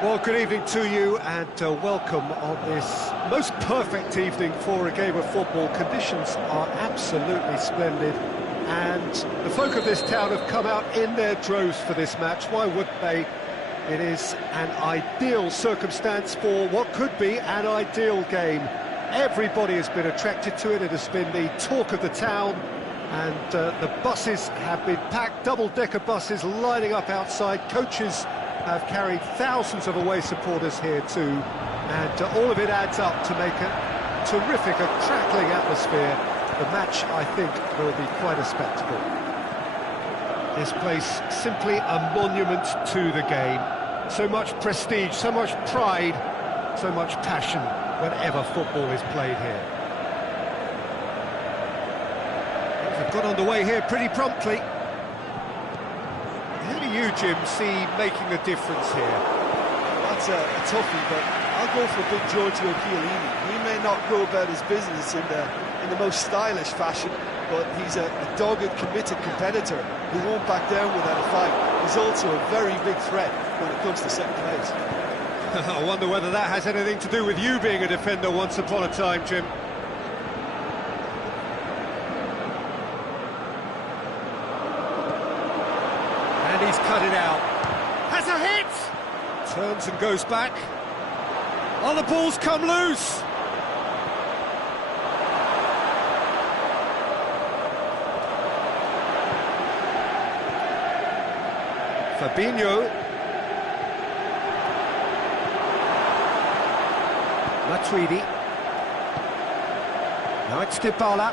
Well, good evening to you and welcome on this most perfect evening for a game of football. Conditions are absolutely splendid and the folk of this town have come out in their droves for this match. Why wouldn't they? It is an ideal circumstance for what could be an ideal game. Everybody has been attracted to it. It has been the talk of the town, and the buses have been packed, double-decker buses lining up outside. Coaches have carried thousands of away supporters here too, and all of it adds up to make a terrific, a crackling atmosphere. The match, I think, will be quite a spectacle. This place simply a monument to the game. So much prestige, so much pride, so much passion whenever football is played here. Things have got underway here pretty promptly. Who do you, Jim, see making a difference here? That's a toughie, but I'll go for big Giorgio Chiellini. He may not go about his business in the most stylish fashion, but he's a dogged, committed competitor who won't back down without a fight. He's also a very big threat when it comes to second place. I wonder whether that has anything to do with you being a defender once upon a time, Jim. And he's cut it out. Has a hit! Turns and goes back. Oh, the ball's come loose! Fabinho. Matuidi. Now it's Dybala.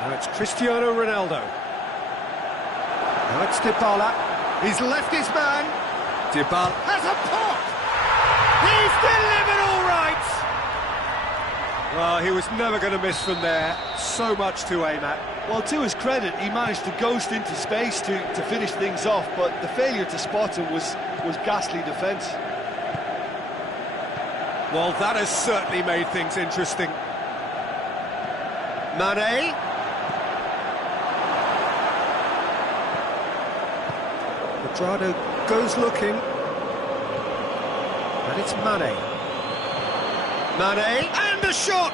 Now it's Cristiano Ronaldo. Now it's Dybala. He's left his man. Dybala has a pop! He's delivered all right! Well, he was never going to miss from there. So much to aim at. Well, to his credit, he managed to ghost into space to finish things off, but the failure to spot him was ghastly defence. Well, that has certainly made things interesting. Mane. Quadrado goes looking. And it's Mane. Mane, and the shot!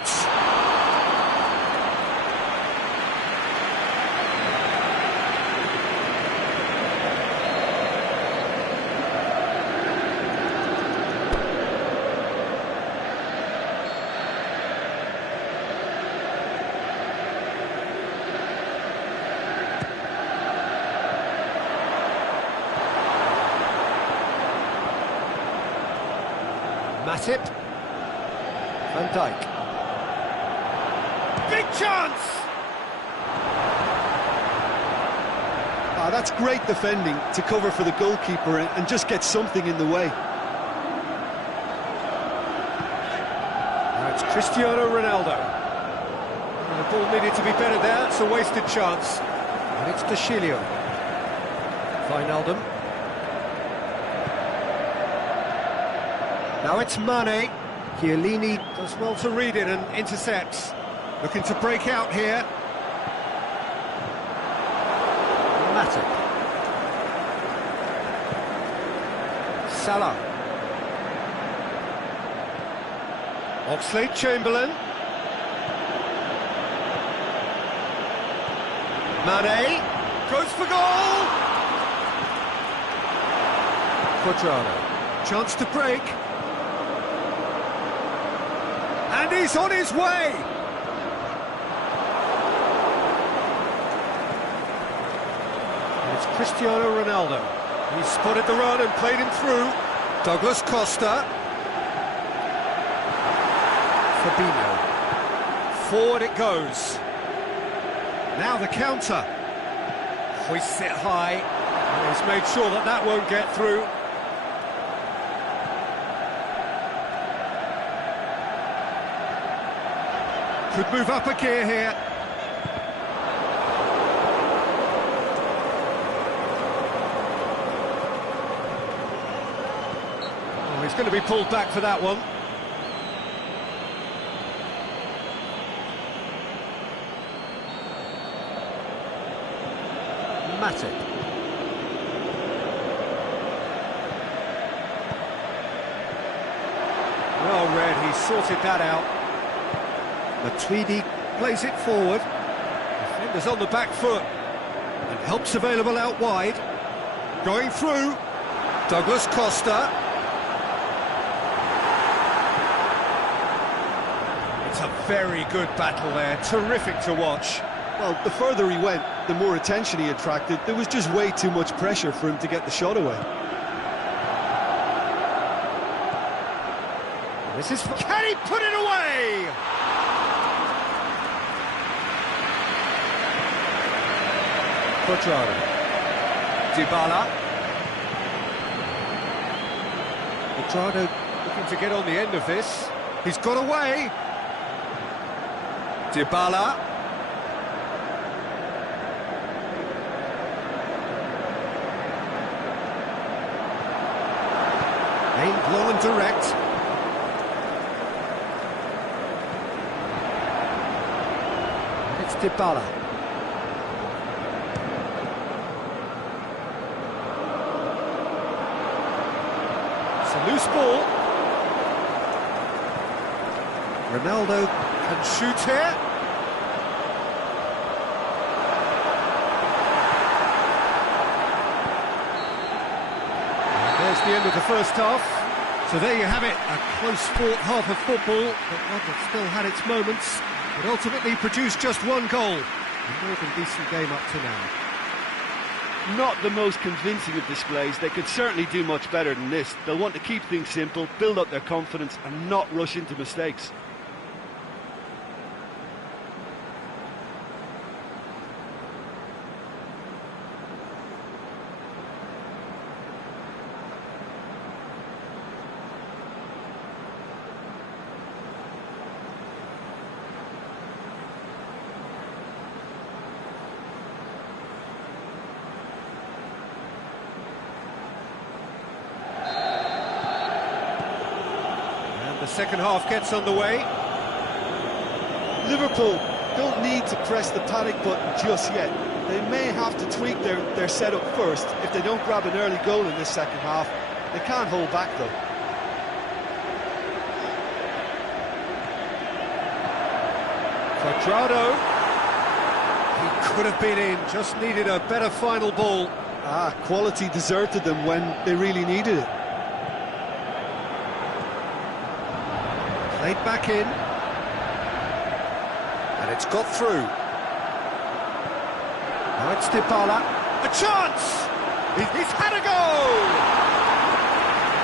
Matip. Van Dijk. Big chance! That's great defending to cover for the goalkeeper and just get something in the way. Now it's Cristiano Ronaldo. And the ball needed to be better there, it's a wasted chance. And it's De Chilio. Wijnaldum. Now it's Mane. Chiellini does well to read it and intercepts. Looking to break out here. Matip. Salah. Oxlade-Chamberlain. Mane goes for goal. Quadrado. Chance to break. And he's on his way! And it's Cristiano Ronaldo. He spotted the run and played him through. Douglas Costa. Fabinho. Forward it goes. Now the counter. Hoists it high. And he's made sure that that won't get through. Could move up a gear here. Oh, he's going to be pulled back for that one. Matip. sorted that out. Matuidi plays it forward. Defenders on the back foot. And help's available out wide. Going through. Douglas Costa. It's a very good battle there. Terrific to watch. Well, the further he went, the more attention he attracted. There was just way too much pressure for him to get the shot away. This is... Can he put it away? Quadrado. Dybala. Quadrado looking to get on the end of this. He's got away. Dybala. Aimed long and direct. And it's Dybala. It's a loose ball. Ronaldo can shoot here. And there's the end of the first half. So there you have it, a close-fought half of football, but one that still had its moments, but ultimately produced just one goal. A more than decent game up to now. Not the most convincing of displays. They could certainly do much better than this. They'll want to keep things simple, build up their confidence and not rush into mistakes. The second half gets underway. Liverpool don't need to press the panic button just yet. They may have to tweak their setup first if they don't grab an early goal in this second half. They can't hold back though. Quadrado. He could have been in, just needed a better final ball. Quality deserted them when they really needed it. Played back in. And it's got through. Now it's Dybala. A chance! He's had a goal!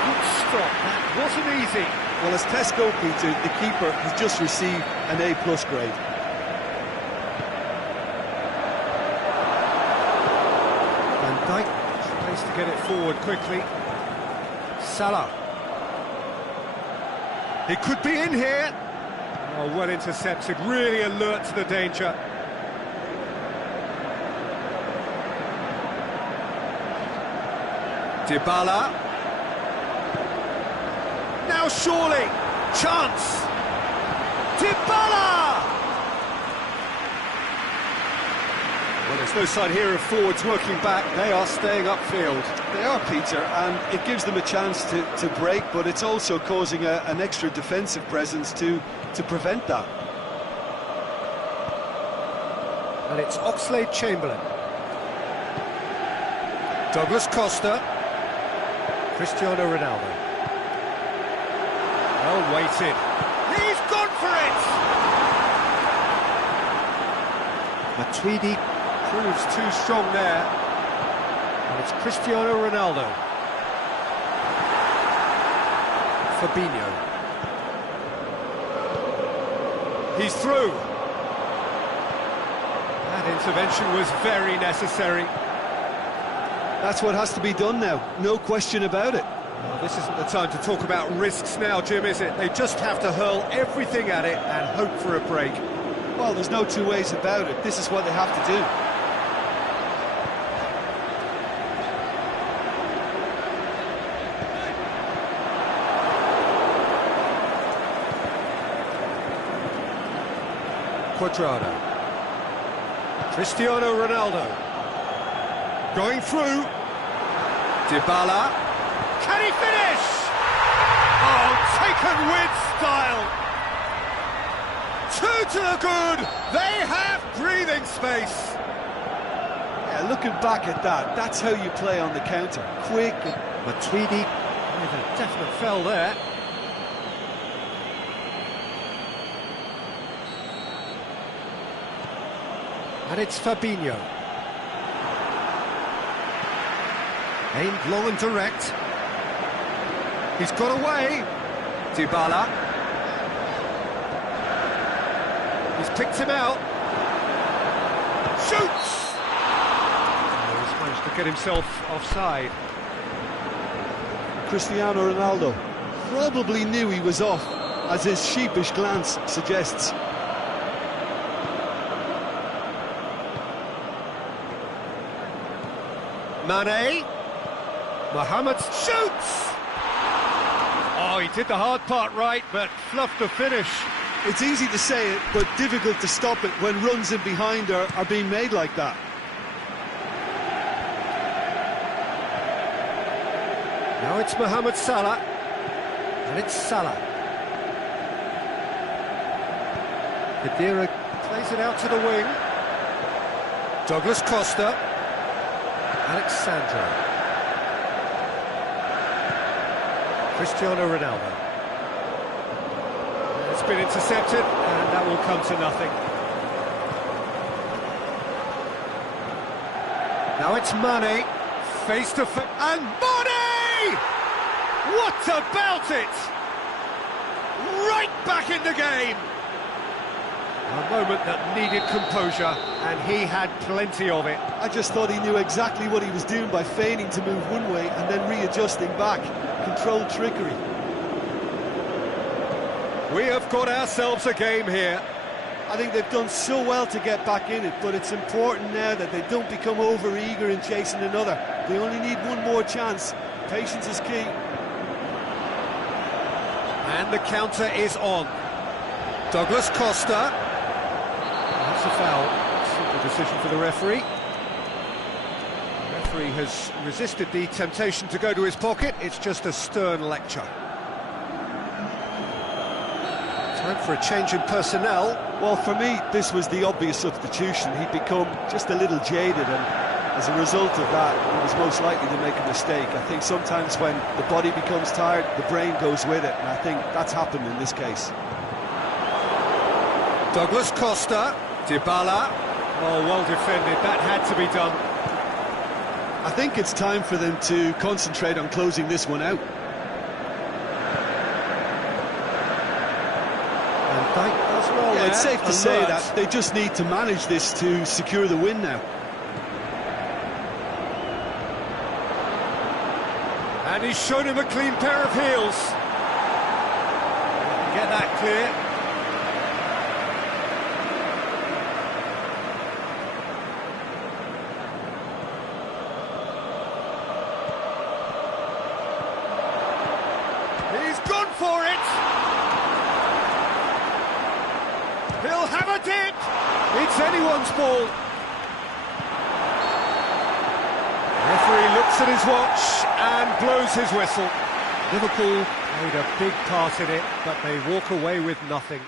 Good stop, that wasn't easy. Well, as tests go, Peter, the keeper has just received an A+ grade. Van Dijk tries to get it forward quickly. Salah. He could be in here. Oh, well intercepted, really alert to the danger. Dybala. Now surely, chance. Dybala! Well, there's no sign here of forwards working back. They are staying upfield. They are, Peter, and it gives them a chance to break, but it's also causing an extra defensive presence to prevent that. And it's Oxlade-Chamberlain. Douglas Costa. Cristiano Ronaldo. Well weighted. He's gone for it! Matuidi proves too strong there. And it's Cristiano Ronaldo. Fabinho. He's through. That intervention was very necessary. That's what has to be done now, no question about it. Well, this isn't the time to talk about risks now, Jim, is it? They just have to hurl everything at it and hope for a break. Well, there's no two ways about it. This is what they have to do. Quadrado. Cristiano Ronaldo. Going through. Dybala. Can he finish? Oh, taken with style. Two to the good. They have breathing space. Yeah, looking back at that, that's how you play on the counter. Quick. Matuidi with a definite fell there. And it's Fabinho. Aimed long and direct. He's got away. Dybala. He's picked him out. Shoots! Oh, he's managed to get himself offside. Cristiano Ronaldo probably knew he was off, as his sheepish glance suggests. Mane. Mohamed shoots! Oh, he did the hard part right, but fluffed the finish. It's easy to say it, but difficult to stop it when runs in behind are being made like that. Now it's Mohamed Salah, and it's Salah. Khedira plays it out to the wing. Douglas Costa. Alexandro. Cristiano Ronaldo. It's been intercepted, and that will come to nothing. Now it's Mane, face to face, and Mane! What about it? Right back in the game! A moment that needed composure, and he had plenty of it. I just thought he knew exactly what he was doing by feigning to move one way and then readjusting back. Controlled trickery. We have got ourselves a game here. I think they've done so well to get back in it, but it's important now that they don't become over-eager in chasing another. They only need one more chance. Patience is key. And the counter is on. Douglas Costa. That's a foul. Simple decision for the referee. The referee has resisted the temptation to go to his pocket. It's just a stern lecture. Time for a change in personnel. Well, for me, this was the obvious substitution. He'd become just a little jaded, and as a result of that, he was most likely to make a mistake. I think sometimes when the body becomes tired, the brain goes with it, and I think that's happened in this case. Douglas Costa, Dybala. Oh, well defended. That had to be done. I think it's time for them to concentrate on closing this one out. And Dyke does well Yeah, there. it's safe to say Alert. that they just need to manage this to secure the win now. And he's shown him a clean pair of heels. Get that clear. He's gone for it. He'll have a dip. It's anyone's ball. Referee looks at his watch and blows his whistle. Liverpool played a big part in it, but they walk away with nothing.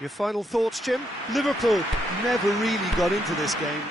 Your final thoughts, Jim? Liverpool never really got into this game.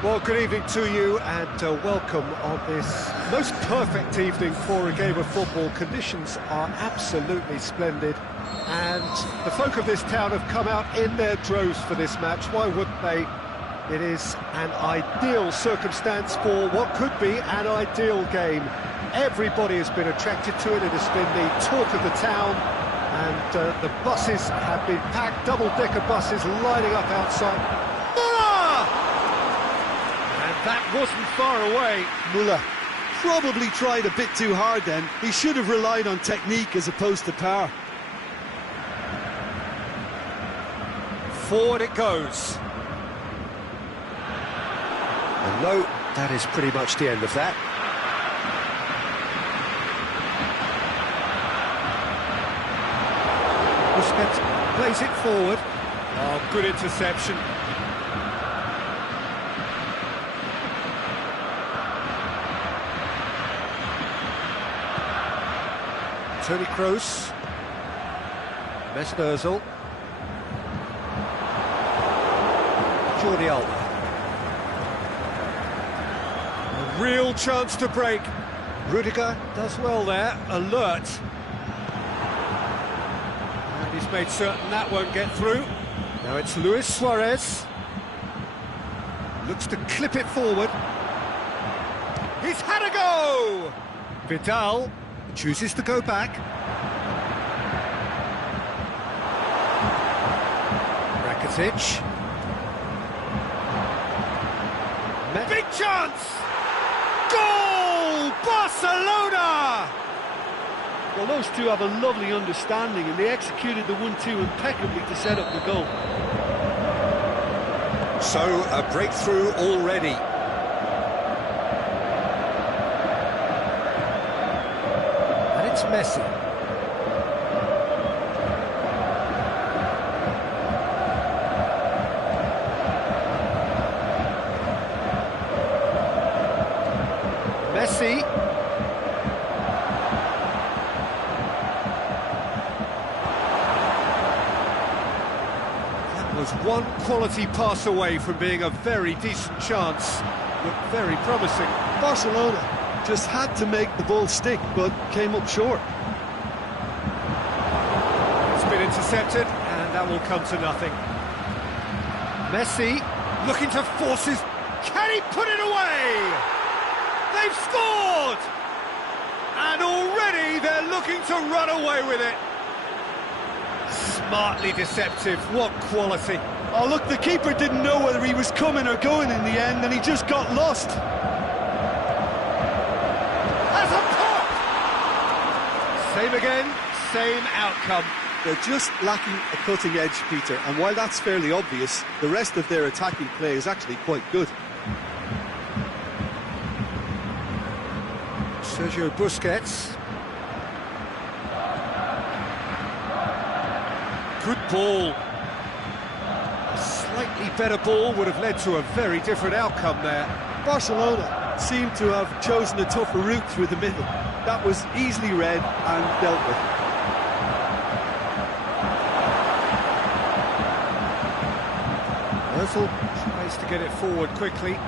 Well, good evening to you and welcome on this most perfect evening for a game of football. Conditions are absolutely splendid and the folk of this town have come out in their droves for this match. Why wouldn't they? It is an ideal circumstance for what could be an ideal game. Everybody has been attracted to it. It has been the talk of the town, and the buses have been packed, double-decker buses lining up outside. And that wasn't far away. Muller probably tried a bit too hard then. He should have relied on technique as opposed to power. Forward it goes. And no, that is pretty much the end of that. Busquets plays it forward. Oh, good interception. Toni Kroos. Mesut Ozil. Jordi Alba. A real chance to break. Rudiger does well there, alert. And he's made certain that won't get through. Now it's Luis Suarez. Looks to clip it forward. He's had a go! Vidal chooses to go back. Rakitic. Big chance! Goal! Barcelona! Well, those two have a lovely understanding and they executed the 1-2 impeccably to set up the goal. So, a breakthrough already. And it's Messi. Messi. That was one quality pass away from being a very decent chance. Looked very promising. Barcelona just had to make the ball stick, but came up short. It's been intercepted, and that will come to nothing. Messi looking to force his... Can he put it away? They've scored! And already they're looking to run away with it. Smartly deceptive, what quality. Oh, look, the keeper didn't know whether he was coming or going in the end, and he just got lost. Has a pop! Same again, same outcome. They're just lacking a cutting edge, Peter, and while that's fairly obvious, the rest of their attacking play is actually quite good. Sergio Busquets. Good ball. A slightly better ball would have led to a very different outcome there. Barcelona seemed to have chosen a tougher route through the middle. That was easily read and dealt with. Ozil tries to get it forward quickly.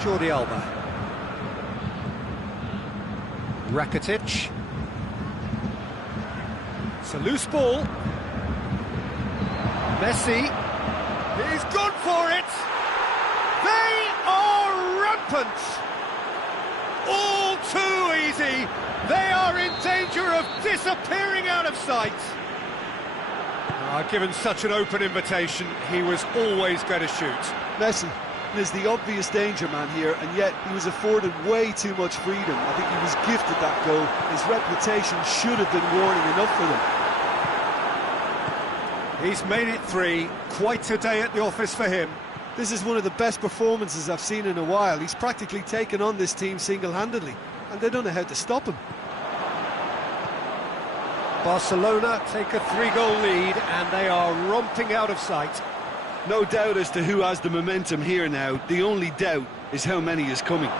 Jordi Alba. Rakitic. It's a loose ball. Messi. He's gone for it! They are rampant! All too easy! They are in danger of disappearing out of sight! Given such an open invitation, he was always going to shoot. Messi is the obvious danger man here, and yet he was afforded way too much freedom. I think he was gifted that goal. His reputation should have been warning enough for them. He's made it 3. Quite a day at the office for him. This is one of the best performances I've seen in a while. He's practically taken on this team single-handedly, and they don't know how to stop him. Barcelona take a 3-goal lead, and they are romping out of sight. No doubt as to who has the momentum here now. The only doubt is how many is coming.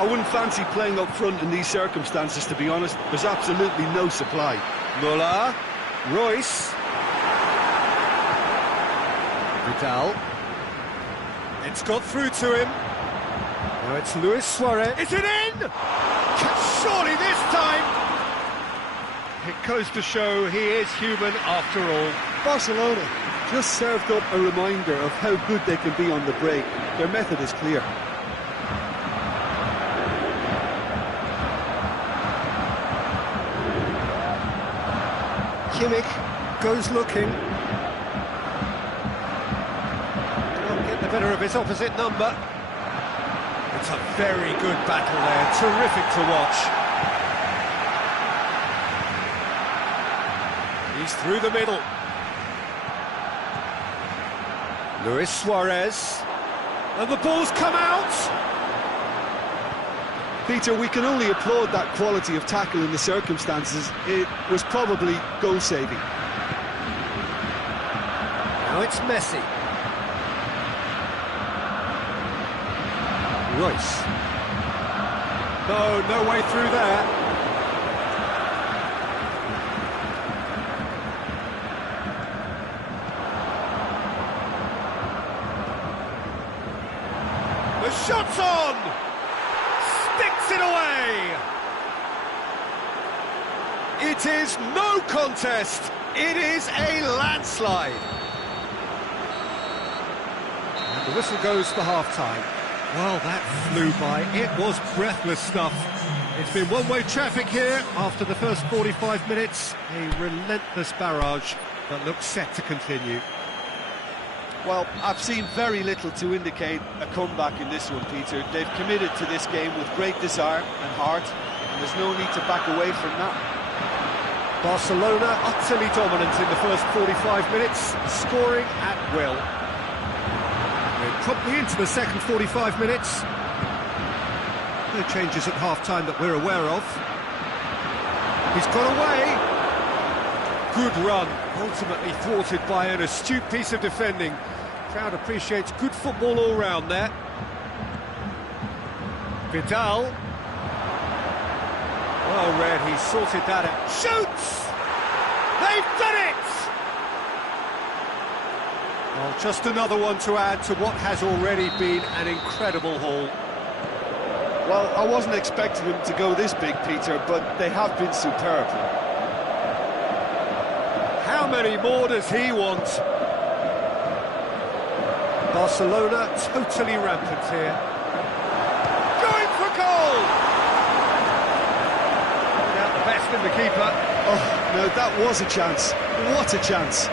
I wouldn't fancy playing up front in these circumstances, to be honest. There's absolutely no supply. Muller, Royce. Vidal. It's got through to him. Now it's Luis Suarez. Is it in? Surely this time! It goes to show he is human after all. Barcelona just served up a reminder of how good they can be on the break. Their method is clear. Kimmich goes looking. Can't get the better of his opposite number. It's a very good battle there, terrific to watch. He's through the middle. Luis Suarez. And the ball's come out! Peter, we can only applaud that quality of tackle in the circumstances. It was probably goal-saving. Now it's Messi. Royce. No way through there. The shot's on! Sticks it away! It is no contest. It is a landslide. And the whistle goes for half-time. Well, that flew by. It was breathless stuff. It's been one-way traffic here after the first 45 minutes. A relentless barrage that looks set to continue. Well, I've seen very little to indicate a comeback in this one, Peter. They've committed to this game with great desire and heart, and there's no need to back away from that. Barcelona utterly dominant in the first 45 minutes, scoring at will. We're promptly into the second 45 minutes. No changes at half-time that we're aware of. He's got away. Good run, ultimately thwarted by an astute piece of defending. Crowd appreciates good football all round there. Vidal. Well read, he sorted that out. Shoots! They've done it! Well, just another one to add to what has already been an incredible haul. Well, I wasn't expecting them to go this big, Peter, but they have been superb. How many more does he want? Barcelona totally rampant here. Going for goal! Out the best in the keeper. Oh, no, that was a chance. What a chance.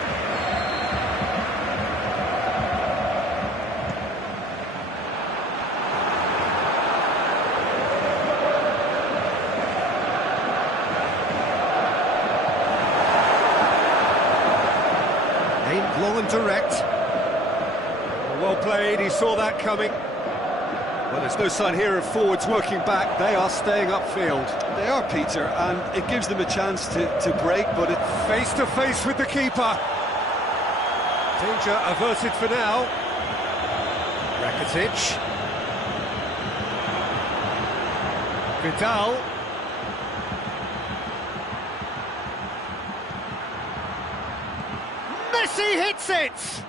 Aimed long and direct. Well played, he saw that coming. Well, there's no sign here of forwards working back. They are staying upfield. They are, Peter, and it gives them a chance to break, but it... Face to face with the keeper. Danger averted for now. Rakitic. Vidal. Messi hits it!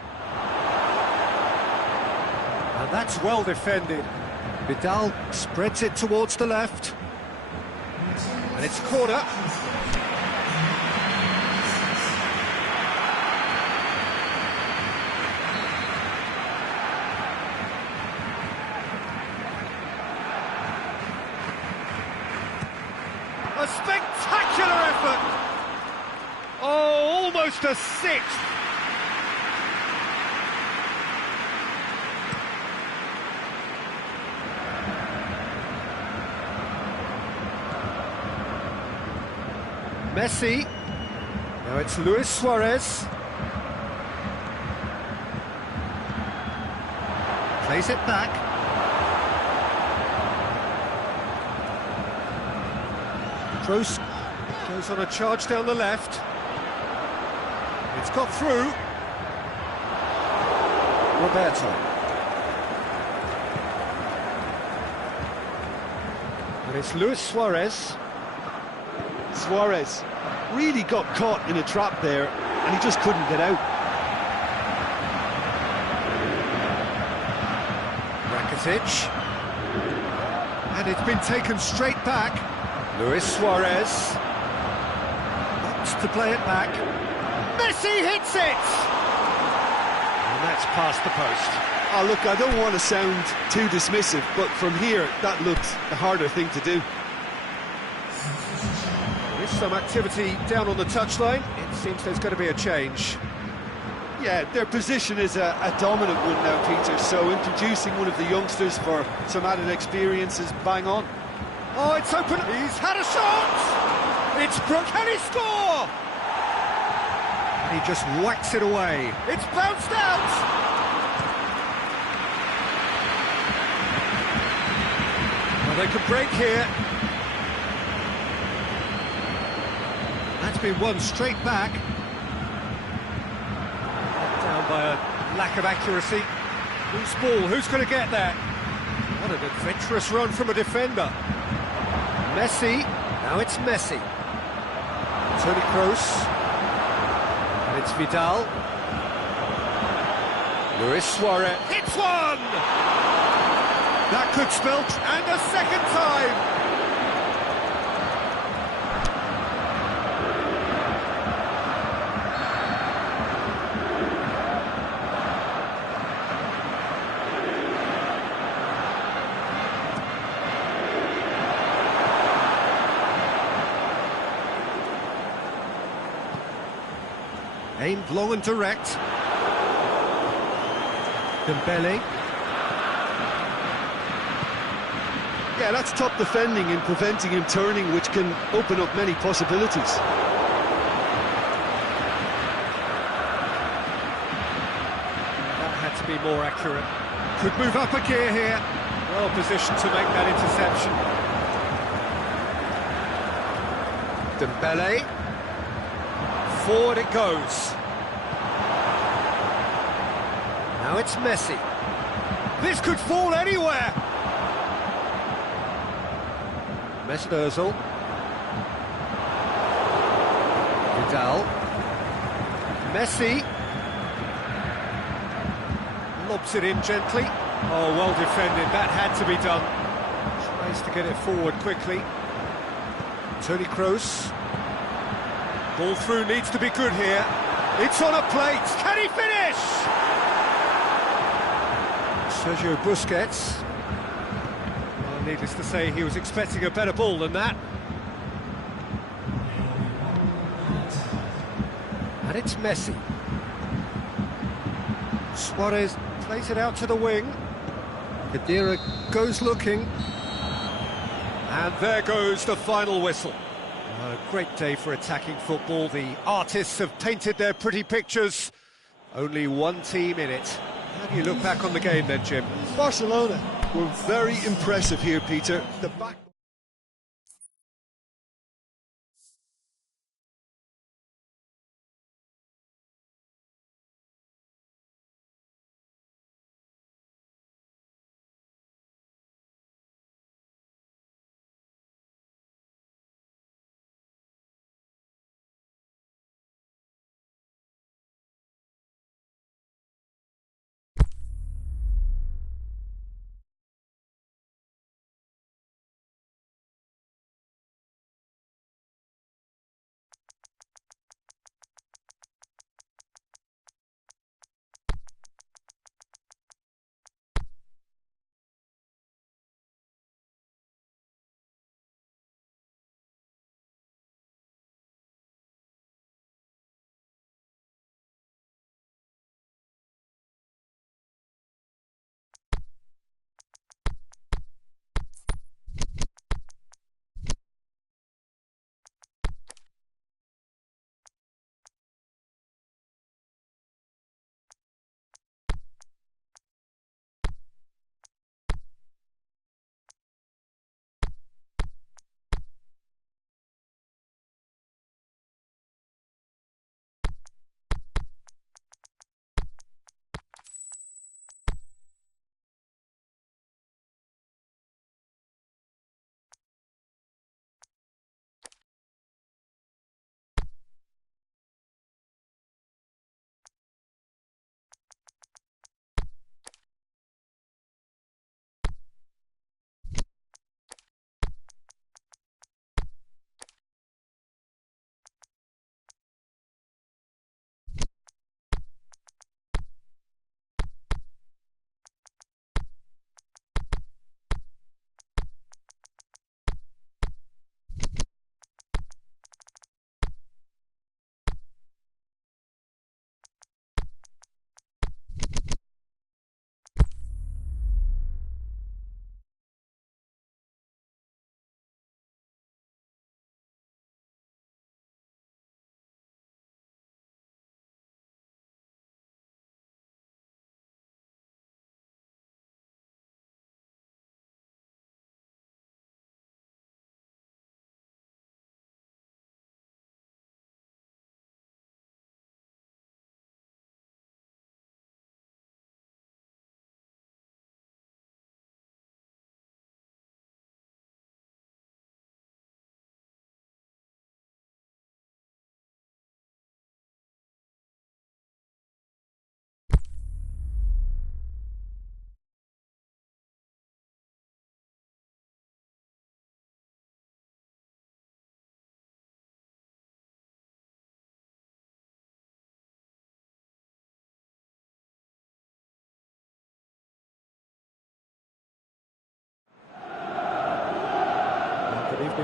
And that's well defended. Vidal spreads it towards the left. And it's corner. A spectacular effort! Oh, almost a sixth! Messi. Now it's Luis Suarez. Plays it back. Kroos goes on a charge down the left. It's got through. Roberto. And it's Luis Suarez. Suarez really got caught in a trap there, and he just couldn't get out. Rakitic. And it's been taken straight back. Luis Suarez. Wants to play it back. Messi hits it! And that's past the post. Oh, look, I don't want to sound too dismissive, but from here, that looked the harder thing to do. There is some activity down on the touchline. It seems there's going to be a change. Yeah, their position is a dominant one now, Peter, so introducing one of the youngsters for some added experience is bang on. Oh, it's open. He's had a shot! It's Brook. Can he score? And he just whacks it away. It's bounced out! Well, they could break here. That's been won straight back. Down by a lack of accuracy. Loose ball, who's going to get that? What an adventurous run from a defender. Messi, now it's Messi. Toni Kroos. And it's Vidal. Luis Suarez. It's one! That could spell, and a second time! Aimed long and direct. Dembele. Yeah, that's top defending and preventing him turning, which can open up many possibilities. That had to be more accurate. Could move up a gear here. Well positioned to make that interception. Dembele. Forward it goes. Now it's Messi. This could fall anywhere. Mesut Ozil. Vidal. Messi. Lobs it in gently. Oh, well defended. That had to be done. Tries to get it forward quickly. Toni Kroos. Ball through needs to be good here. It's on a plate. Can he finish? Sergio Busquets. Well, needless to say, he was expecting a better ball than that. And it's Messi. Suarez plays it out to the wing. Khedira goes looking. And there goes the final whistle. A great day for attacking football. The artists have painted their pretty pictures. Only one team in it. How do you look back on the game then, Jim? Barcelona were very impressive here, Peter. The back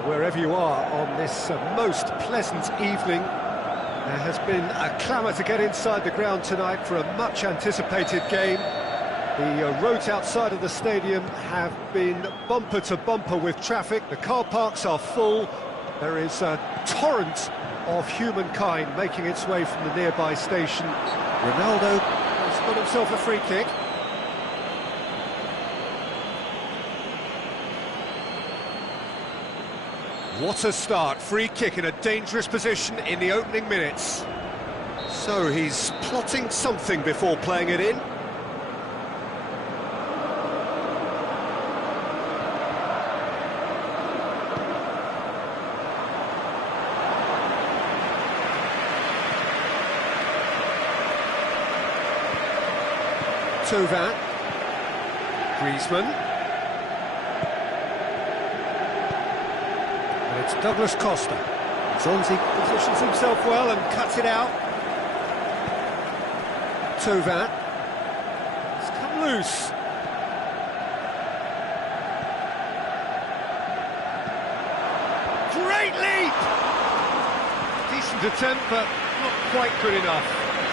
wherever you are on this most pleasant evening. There has been a clamour to get inside the ground tonight for a much-anticipated game. The roads outside of the stadium have been bumper to bumper with traffic. The car parks are full. There is a torrent of humankind making its way from the nearby station. Ronaldo has got himself a free kick. What a start, free kick in a dangerous position in the opening minutes. So he's plotting something before playing it in. Tovan, Griezmann. It's Douglas Costa. Zonzi positions himself well and cuts it out. Tovan. It's come loose. Great leap! Decent attempt, but not quite good enough.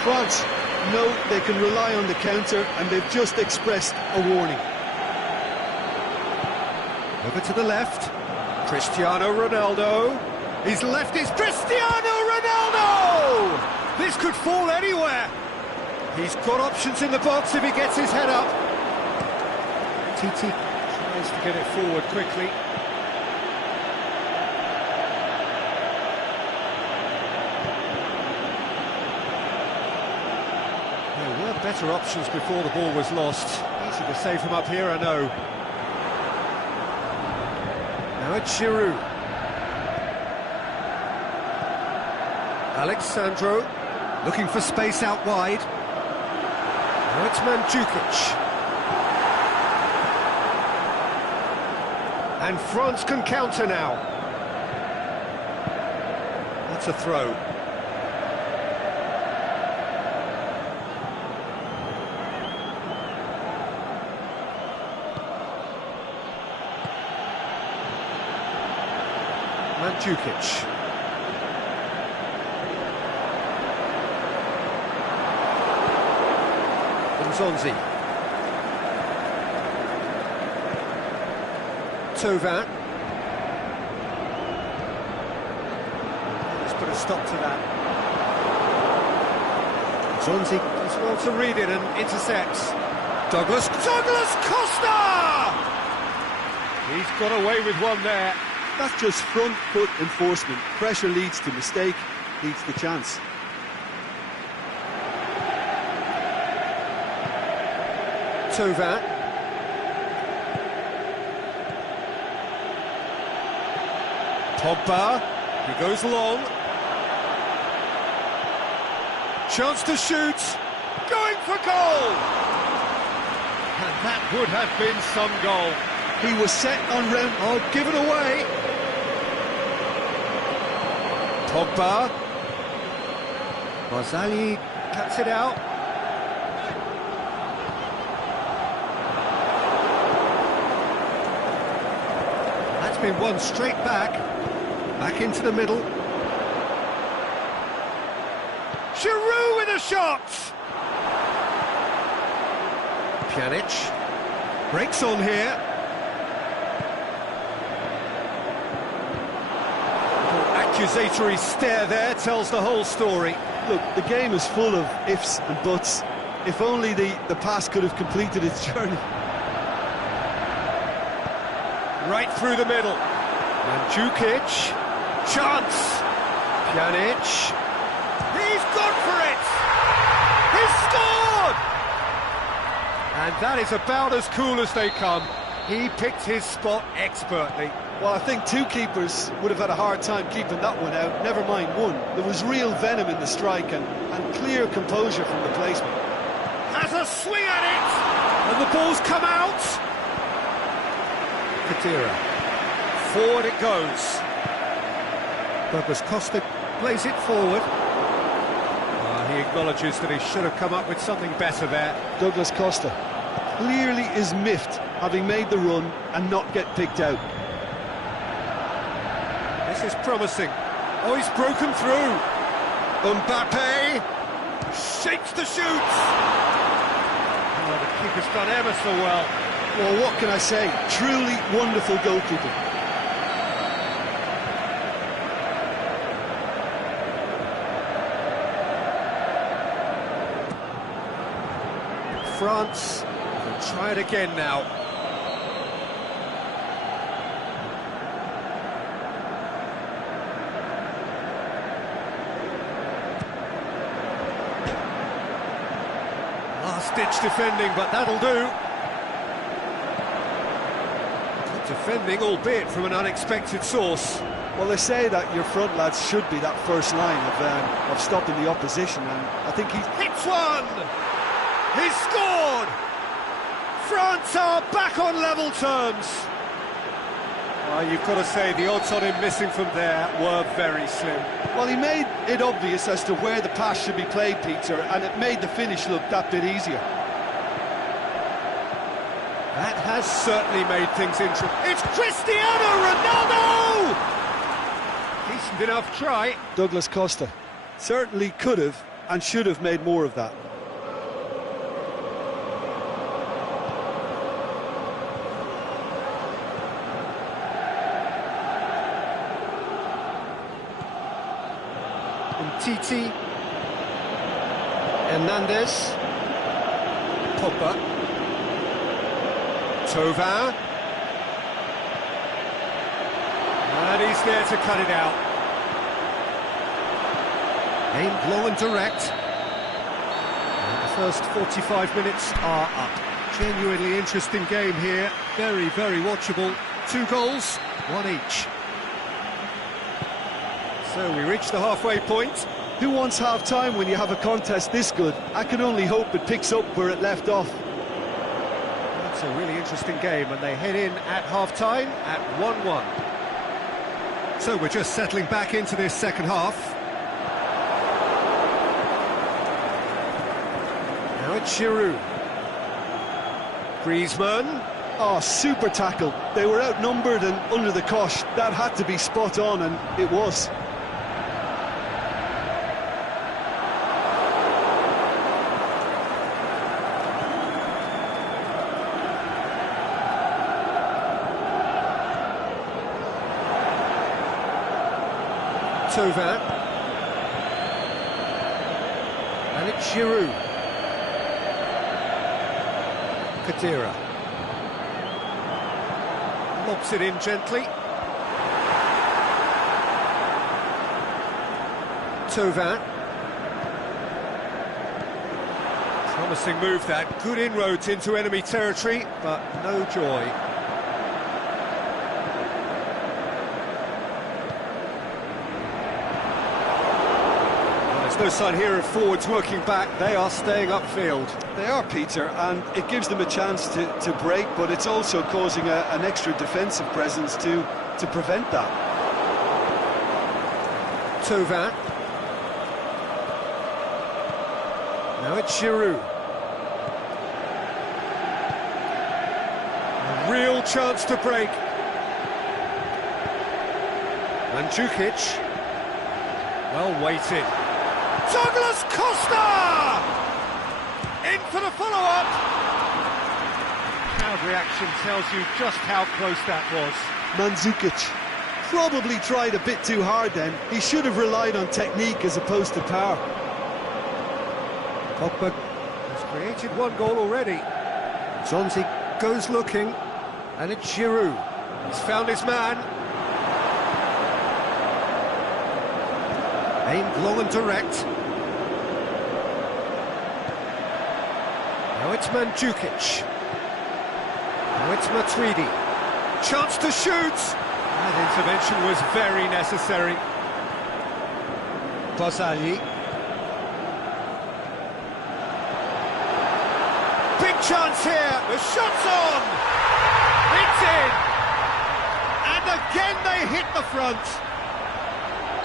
France know they can rely on the counter, and they've just expressed a warning. Over to the left. Cristiano Ronaldo. His left is Cristiano Ronaldo! This could fall anywhere. He's got options in the box if he gets his head up. Titi tries to get it forward quickly. There were better options before the ball was lost. Easy to save him up here, I know. Now it's Giroud. Alexandro looking for space out wide. Now it's Mandzukic. And France can counter now. That's a throw. Mandzukic. Zonzi. Tovan. Let's put a stop to that. Zonzi does well to read it and intercepts. Douglas Costa! He's got away with one there. That's just front foot enforcement. Pressure leads to mistake, leads to chance. Tovan. Pogba. He goes long. Chance to shoot. Going for goal! And that would have been some goal. He was set on round... Oh, give it away. Pogba. Marzali cuts it out. That's been won straight back. Back into the middle. Giroud with a shot! Pjanic breaks on here. Accusatory stare there tells the whole story. Look, the game is full of ifs and buts. If only the pass could have completed its journey. Right through the middle. Mandzukic. Chance. Pjanic. He's gone for it! He's scored! And that is about as cool as they come. He picked his spot expertly. Well, I think two keepers would have had a hard time keeping that one out, never mind one. There was real venom in the strike and clear composure from the placement. Has a swing at it! And the ball's come out! Kadira. Forward it goes. Douglas Costa plays it forward. He acknowledges that he should have come up with something better there. Douglas Costa clearly is miffed having made the run and not get picked out. This is promising. Oh, he's broken through. Mbappe shapes the shoots. Oh, the keeper's done ever so well. Well, what can I say? Truly wonderful goalkeeping. France will try it again now. Last-ditch defending, but that'll do. Good defending, albeit from an unexpected source. Well, they say that your front lads should be that first line of stopping the opposition, and I think he's... Hits one! He's scored! France are back on level terms. You've got to say, the odds on him missing from there were very slim. Well, he made it obvious as to where the pass should be played, Peter, and it made the finish look that bit easier. That has certainly made things interesting. It's Cristiano Ronaldo! Decent enough try. Douglas Costa certainly could have and should have made more of that. Titi, Hernandez, Pogba, Thauvin, and he's there to cut it out. Aimed low and direct. And the first 45 minutes are up. Genuinely interesting game here. Very, very watchable. 2 goals, 1 each. So we reach the halfway point. Who wants half-time when you have a contest this good? I can only hope it picks up where it left off. That's a really interesting game, and they head in at half-time at 1-1. So we're just settling back into this second half. Now it's Giroud. Griezmann. Oh, super tackle. They were outnumbered and under the cosh. That had to be spot on, and it was. Thauvin, and it's Giroud. Kadira lobs it in gently. Thauvin, promising move that, good inroads into enemy territory, but no joy. No sign here of forwards working back. They are staying upfield. They are, Peter, and it gives them a chance to break, but it's also causing an extra defensive presence to prevent that. Thauvin. Now it's Giroud. A real chance to break. Mandzukic. Well weighted. Douglas Costa! In for the follow-up! Crowd reaction tells you just how close that was. Mandzukic probably tried a bit too hard then. He should have relied on technique as opposed to power. Pogba has created 1 goal already. Zonzi goes looking, and it's Giroud. He's found his man. Aimed long and direct. Now it's Mandzukic. Now it's Matuidi. Chance to shoot! That intervention was very necessary. Barzagli. Big chance here! The shot's on! It's in! And again they hit the front!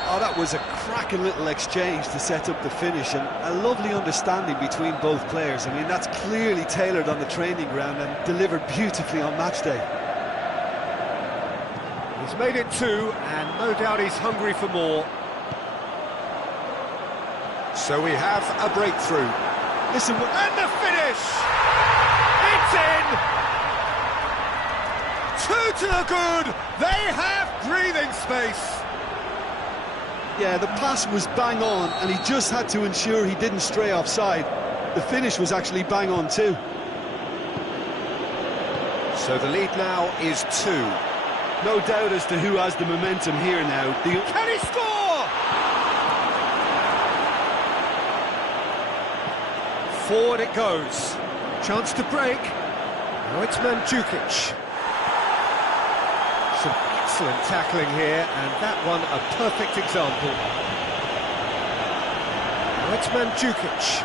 Oh, that was a cracking little exchange to set up the finish, and a lovely understanding between both players. I mean, that's clearly tailored on the training ground and delivered beautifully on match day. He's made it two, and no doubt he's hungry for more. So we have a breakthrough. Listen, and the finish! It's in! Two to the good! They have breathing space! yeah, the pass was bang on, and he just had to ensure he didn't stray offside. The finish was actually bang on too. So the lead now is 2. No doubt as to who has the momentum here now. Can he score? Forward it goes. Chance to break. Now it's Mandzukic. Some excellent tackling here, and that one a perfect example. Now it's Mandzukic.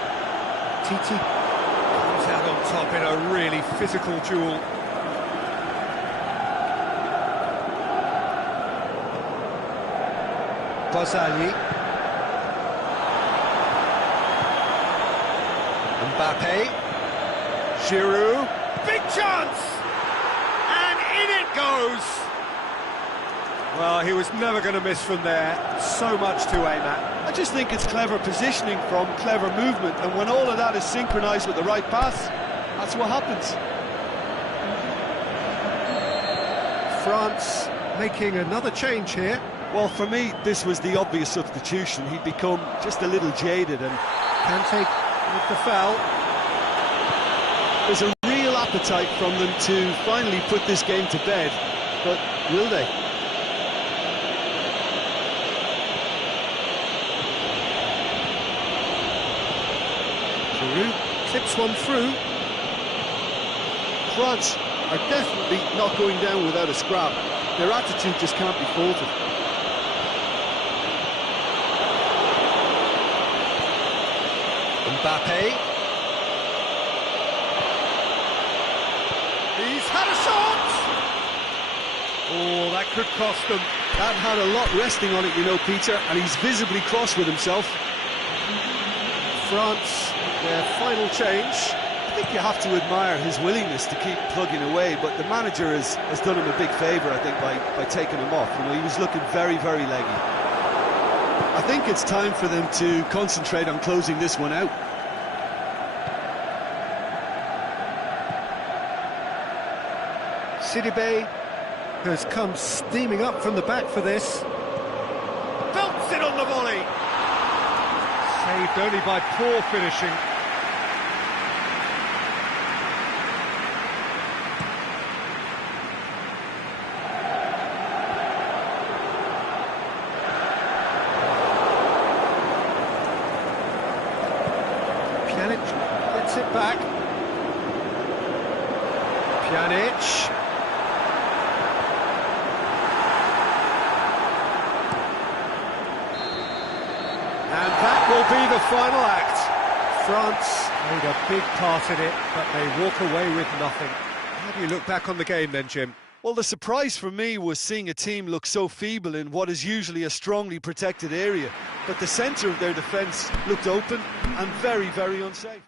Titi comes out on top in a really physical duel. Barzagli. Mbappe. Giroud. Big chance! And in it goes! Well, he was never going to miss from there. So much to aim at. I just think it's clever positioning from clever movement, and when all of that is synchronised with the right pass, that's what happens. France making another change here. Well, for me, this was the obvious substitution. He'd become just a little jaded, and Kante with the foul. there's a real appetite from them to finally put this game to bed, but will they? Giroud clips one through. France are definitely not going down without a scrap. Their attitude just can't be faulted. Mbappe. He's had a shot! Oh, that could cost them. That had a lot resting on it, you know, Peter, and he's visibly cross with himself. France, their final change. I think you have to admire his willingness to keep plugging away, but the manager has done him a big favour, I think, by taking him off. You know, he was looking very, very leggy. I think it's time for them to concentrate on closing this one out. Sidibe has come steaming up from the back for this. Belts it on the volley. Saved only by poor finishing. Pjanic gets it back. Pjanic. And that will be the final act. France made a big part in it, but they walk away with nothing. How do you look back on the game then, Jim? Well, the surprise for me was seeing a team look so feeble in what is usually a strongly protected area. But the centre of their defence looked open and very, very unsafe.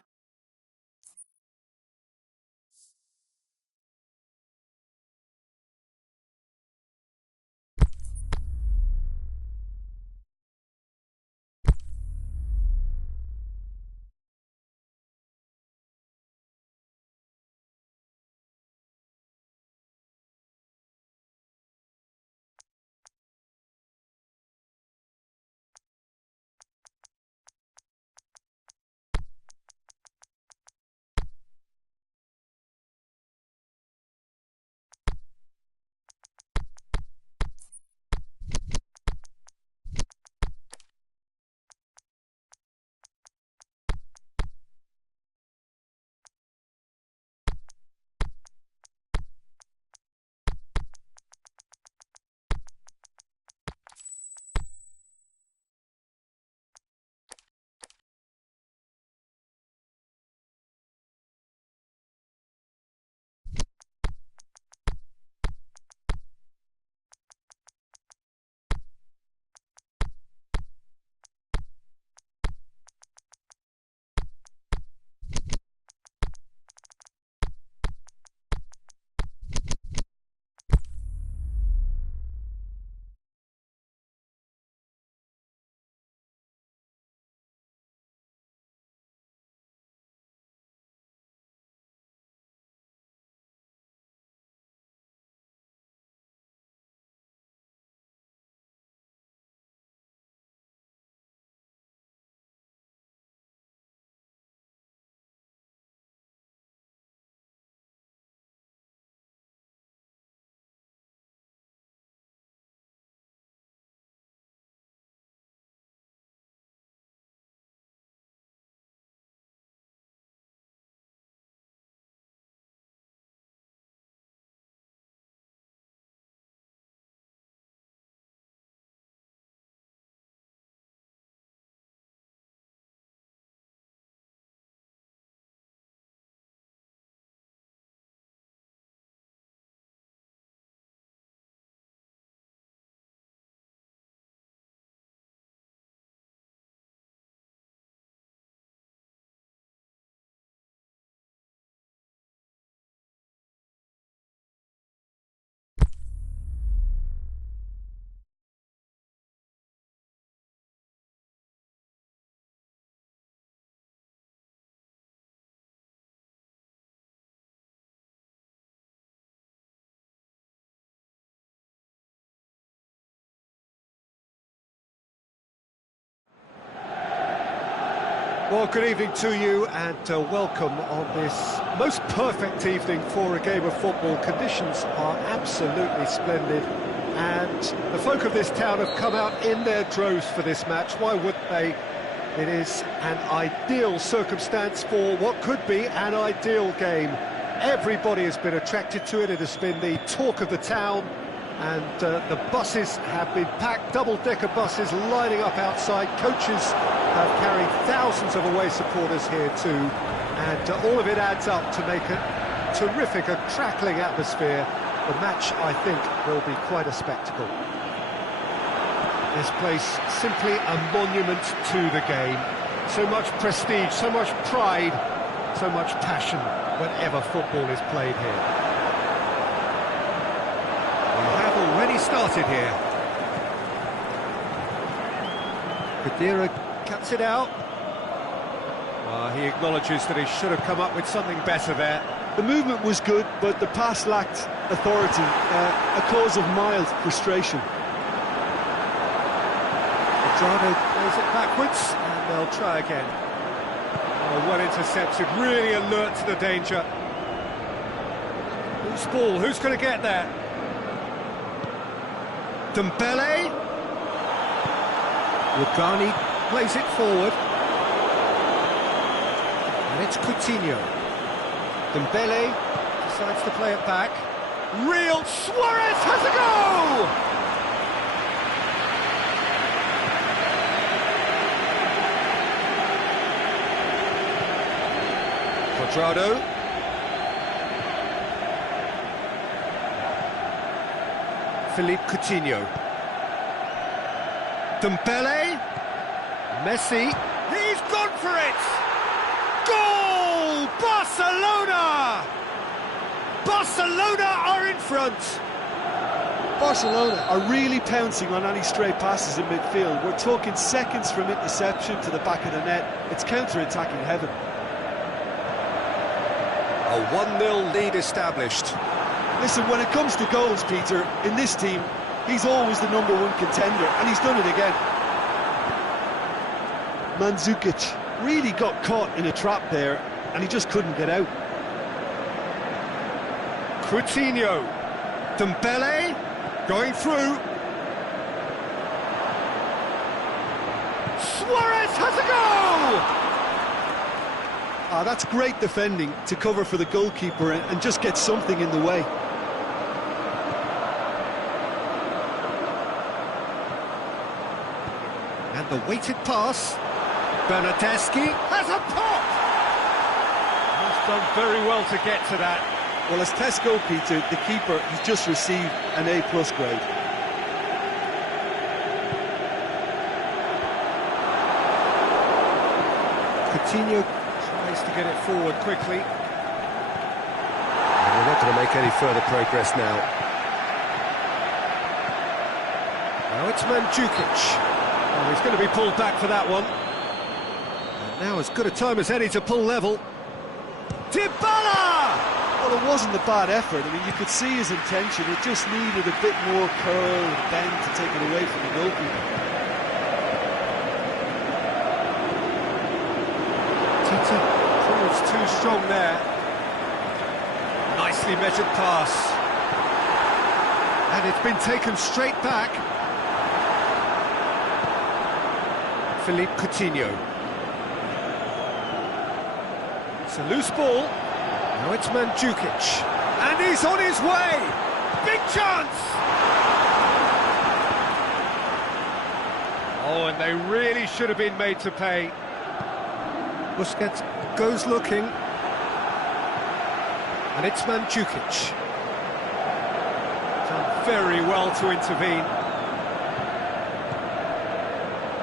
Well, good evening to you and welcome on this most perfect evening for a game of football. Conditions are absolutely splendid and the folk of this town have come out in their droves for this match. Why wouldn't they? It is an ideal circumstance for what could be an ideal game. Everybody has been attracted to it. It has been the talk of the town. And the buses have been packed, double-decker buses lining up outside. Coaches have carried thousands of away supporters here too, and all of it adds up to make a terrific, a crackling atmosphere. The match, I think, will be quite a spectacle. This place, simply a monument to the game. So much prestige, so much pride, so much passion whenever football is played here. Already started here. Kadira cuts it out. He acknowledges that he should have come up with something better there. The movement was good, but the pass lacked authority, a cause of mild frustration. Adrado plays it backwards, and they'll try again. Oh, well intercepted, really alert to the danger. Loose ball, who's going to get there? Dembele. Rugani plays it forward. And it's Coutinho. Dembele decides to play it back. Real Suarez has a go! Quadrado. Philippe Coutinho. Dembele. Messi. He's gone for it! Goal! Barcelona! Barcelona are in front! Barcelona are really pouncing on any stray passes in midfield. We're talking seconds from interception to the back of the net. It's counter-attacking heaven. A 1-0 lead established. Listen, when it comes to goals, Peter, in this team, he's always the #1 contender, and he's done it again. Mandzukic really got caught in a trap there, and he just couldn't get out. Coutinho. Dembele going through. Suarez has a goal! That's great defending to cover for the goalkeeper and just get something in the way. And the weighted pass. Bernardeschi has a pop! He's done very well to get to that. Well, as tests go, Peter, the keeper has just received an A+ grade. Coutinho tries to get it forward quickly. And we're not going to make any further progress now. Now it's Mandzukic. Oh, he's going to be pulled back for that one. And now as good a time as any to pull level. Dybala! Well, it wasn't a bad effort. I mean, you could see his intention. It just needed a bit more curl and bend to take it away from the goalkeeper. Tita proves too strong there. Nicely measured pass. And it's been taken straight back. Philippe Coutinho. It's a loose ball. Now it's Mandzukic. And he's on his way! Big chance! Oh, and they really should have been made to pay. Busquets goes looking. And it's Mandzukic. Done very well to intervene.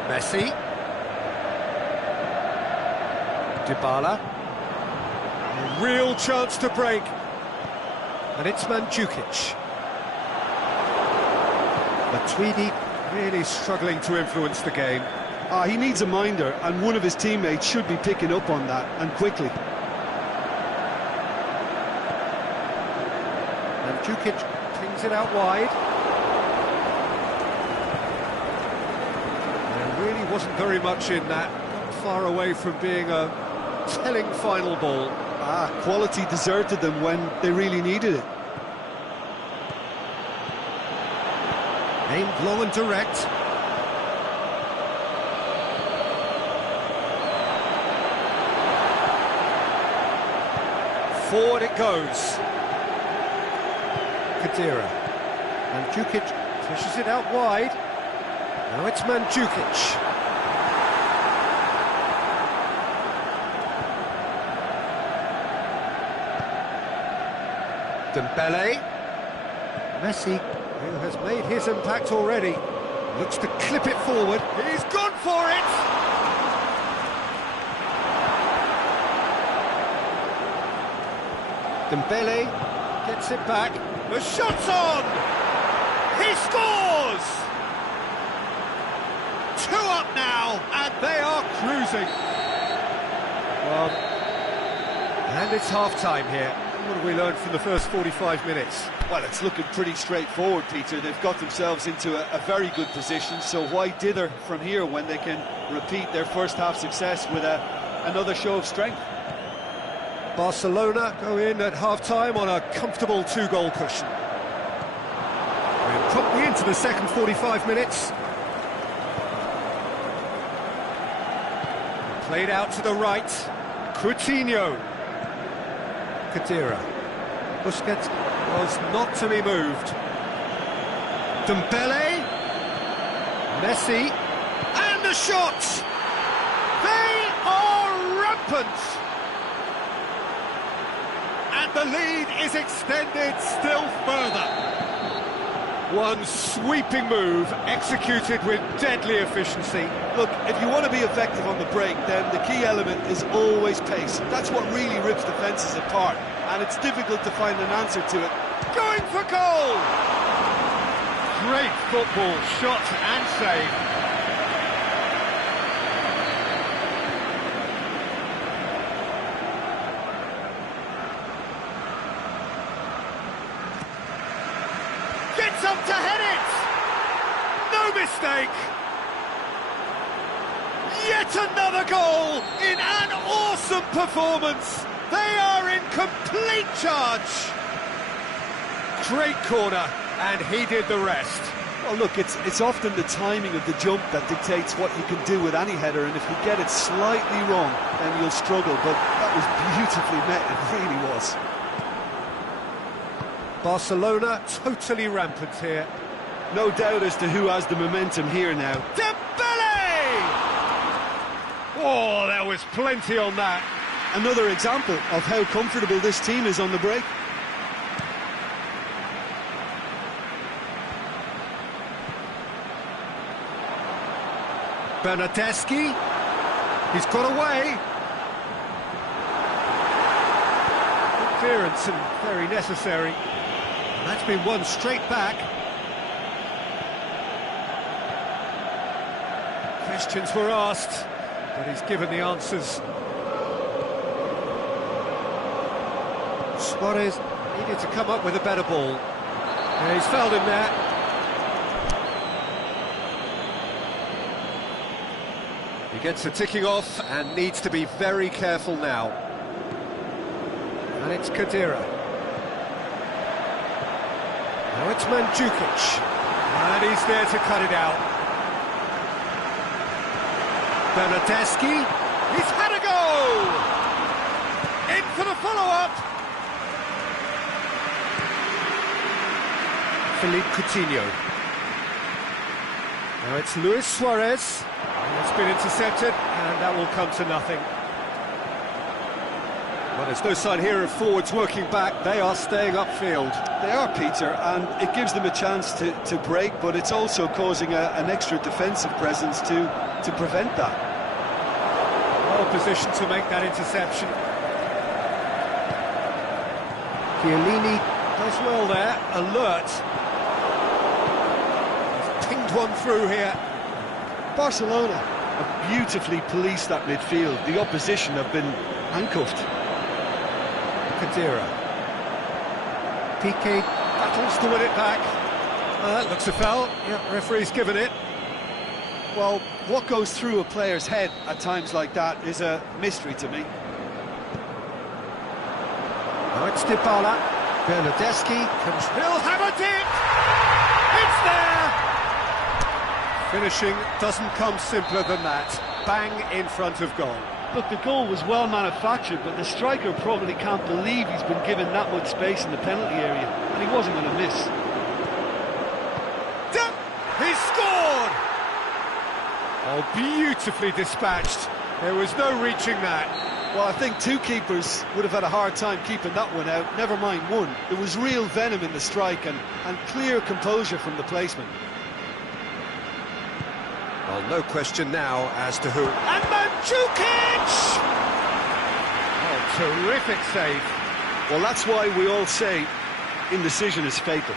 Messi. Dybala. A real chance to break. And it's Mandzukic. Matuidi really struggling to influence the game. He needs a minder, and one of his teammates should be picking up on that, and quickly. Mandzukic cleans it out wide. There really wasn't very much in that. far away from being a telling final ball. Quality deserted them when they really needed it. Aimed long and direct. Forward it goes. Kadira. Mandzukic pushes it out wide. Now it's Mandzukic. Dembele. Messi, who has made his impact already, looks to clip it forward. He's gone for it! Dembele gets it back. The shot's on! He scores! 2 up now, and they are cruising. Well, and it's half-time here. What have we learned from the first 45 minutes? Well, it's looking pretty straightforward, Peter. They've got themselves into a very good position, so why dither from here when they can repeat their first-half success with another show of strength? Barcelona go in at half-time on a comfortable 2-goal cushion. We're promptly into the second 45 minutes. Played out to the right. Coutinho. Kadira. Busquets was not to be moved. Dembele. Messi. And the shot! They are rampant! And the lead is extended still further. One sweeping move executed with deadly efficiency. Look, if you want to be effective on the break, then the key element is always pace. That's what really rips defences apart, and it's difficult to find an answer to it. Going for goal! Great football, shot and save. Gets up to head it! No mistake! Yet another goal in an awesome performance! They are in complete charge! Great corner, and he did the rest. Well, look, it's often the timing of the jump that dictates what you can do with any header, and if you get it slightly wrong, then you'll struggle, but that was beautifully met, it really was. Barcelona totally rampant here. No doubt as to who has the momentum here now. Dembele! Oh, there was plenty on that. Another example of how comfortable this team is on the break. Bernardeschi, he's got away. Good clearance and very necessary. And that's been won straight back. Questions were asked, but he's given the answers. Suarez needed to come up with a better ball. Yeah, he's fouled him there. He gets the ticking off and needs to be very careful now. And it's Kadira. Now it's Mandzukic. And he's there to cut it out. Bernardeschi. He's had a go! In for the follow-up. Philippe Coutinho. Now it's Luis Suarez. It's been intercepted, and that will come to nothing. Well, there's no sign here of forwards working back. They are staying upfield. They are, Peter, and it gives them a chance to break, but it's also causing an extra defensive presence to prevent that. Well positioned to make that interception. Chiellini does well there, alert. He's pinged one through here. Barcelona have beautifully policed that midfield. The opposition have been handcuffed. Kadira. Piqué battles to win it back. Looks a foul. Yep, referee's given it. Well, what goes through a player's head at times like that is a mystery to me. Now it's Dybala. Bernardeschi will have a dip! It's there! Finishing doesn't come simpler than that. Bang in front of goal. Look, the goal was well manufactured, but the striker probably can't believe he's been given that much space in the penalty area, and he wasn't going to miss. He scored! Oh, beautifully dispatched. There was no reaching that. Well, I think two keepers would have had a hard time keeping that one out, never mind one. There was real venom in the strike and clear composure from the placement. Well, no question now as to who... And Mandzukic! Oh, terrific save. Well, that's why we all say indecision is fatal.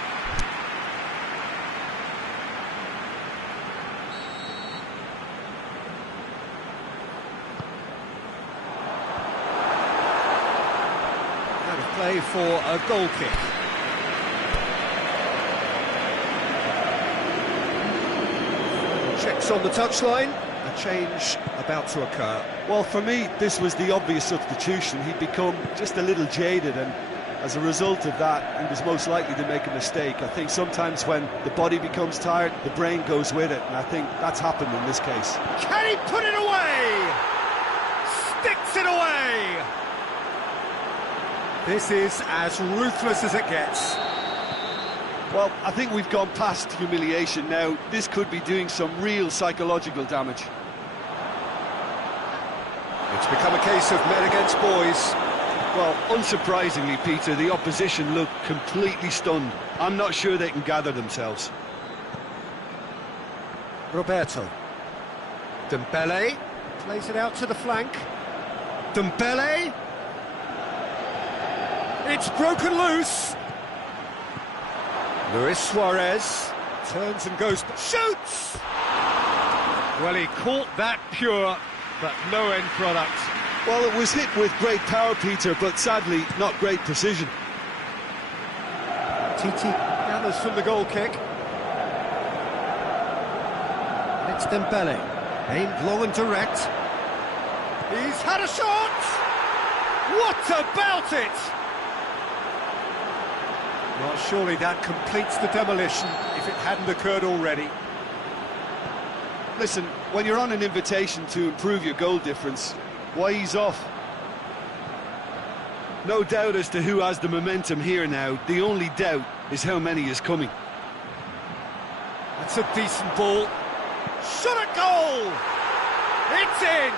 Out of play for a goal kick. Checks on the touchline, a change about to occur. Well, for me, this was the obvious substitution. He'd become just a little jaded, and as a result of that, he was most likely to make a mistake. I think sometimes when the body becomes tired, the brain goes with it, and I think that's happened in this case. Can he put it away? Sticks it away! This is as ruthless as it gets. Well, I think we've gone past humiliation now. This could be doing some real psychological damage. It's become a case of men against boys. Well, unsurprisingly, Peter, the opposition look completely stunned. I'm not sure they can gather themselves. Roberto. Dembele plays it out to the flank. Dembele. It's broken loose. Luis Suarez turns and goes, shoots! Well, he caught that pure, but no end product. Well, it was hit with great power, Peter, but sadly, not great precision. Titi gathers from the goal kick. It's Dembele, aimed long and direct. He's had a shot! What about it? Well, surely that completes the demolition if it hadn't occurred already. Listen, when you're on an invitation to improve your goal difference, why ease off? No doubt as to who has the momentum here now. The only doubt is how many is coming. That's a decent ball. Shot at goal! It's in!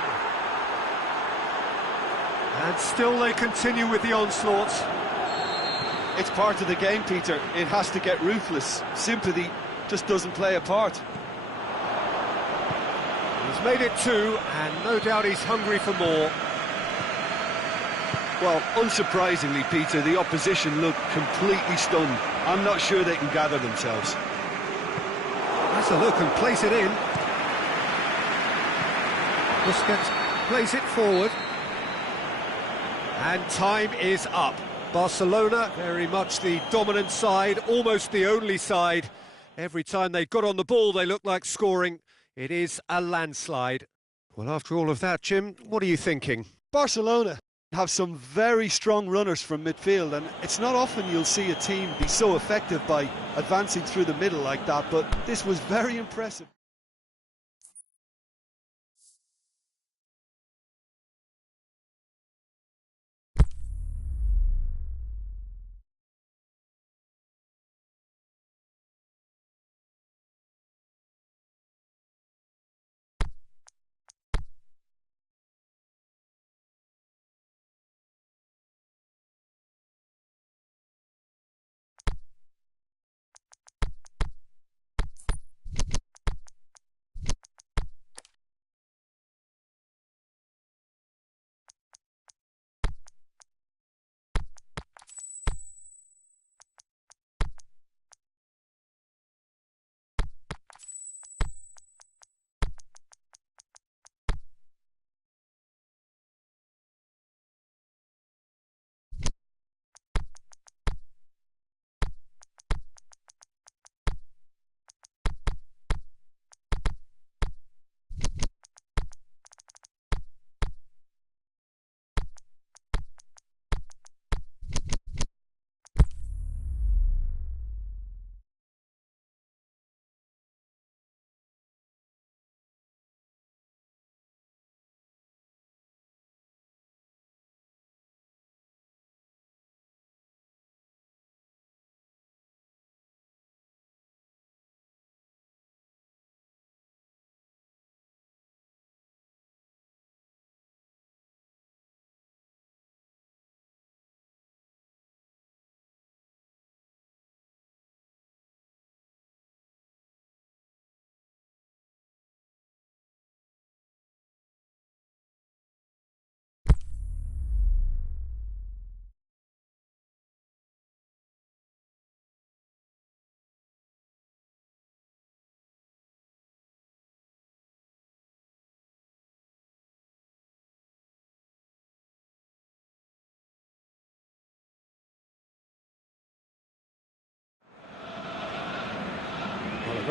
And still they continue with the onslaught. It's part of the game, Peter. It has to get ruthless. Sympathy just doesn't play a part. He's made it two, and no doubt he's hungry for more. Well, unsurprisingly, Peter, the opposition look completely stunned. I'm not sure they can gather themselves. That's a look and place it in. Busquets plays it forward. And time is up. Barcelona, very much the dominant side, almost the only side. Every time they got on the ball, they looked like scoring. It is a landslide. Well, after all of that, Jim, what are you thinking? Barcelona have some very strong runners from midfield, and it's not often you'll see a team be so effective by advancing through the middle like that, but this was very impressive.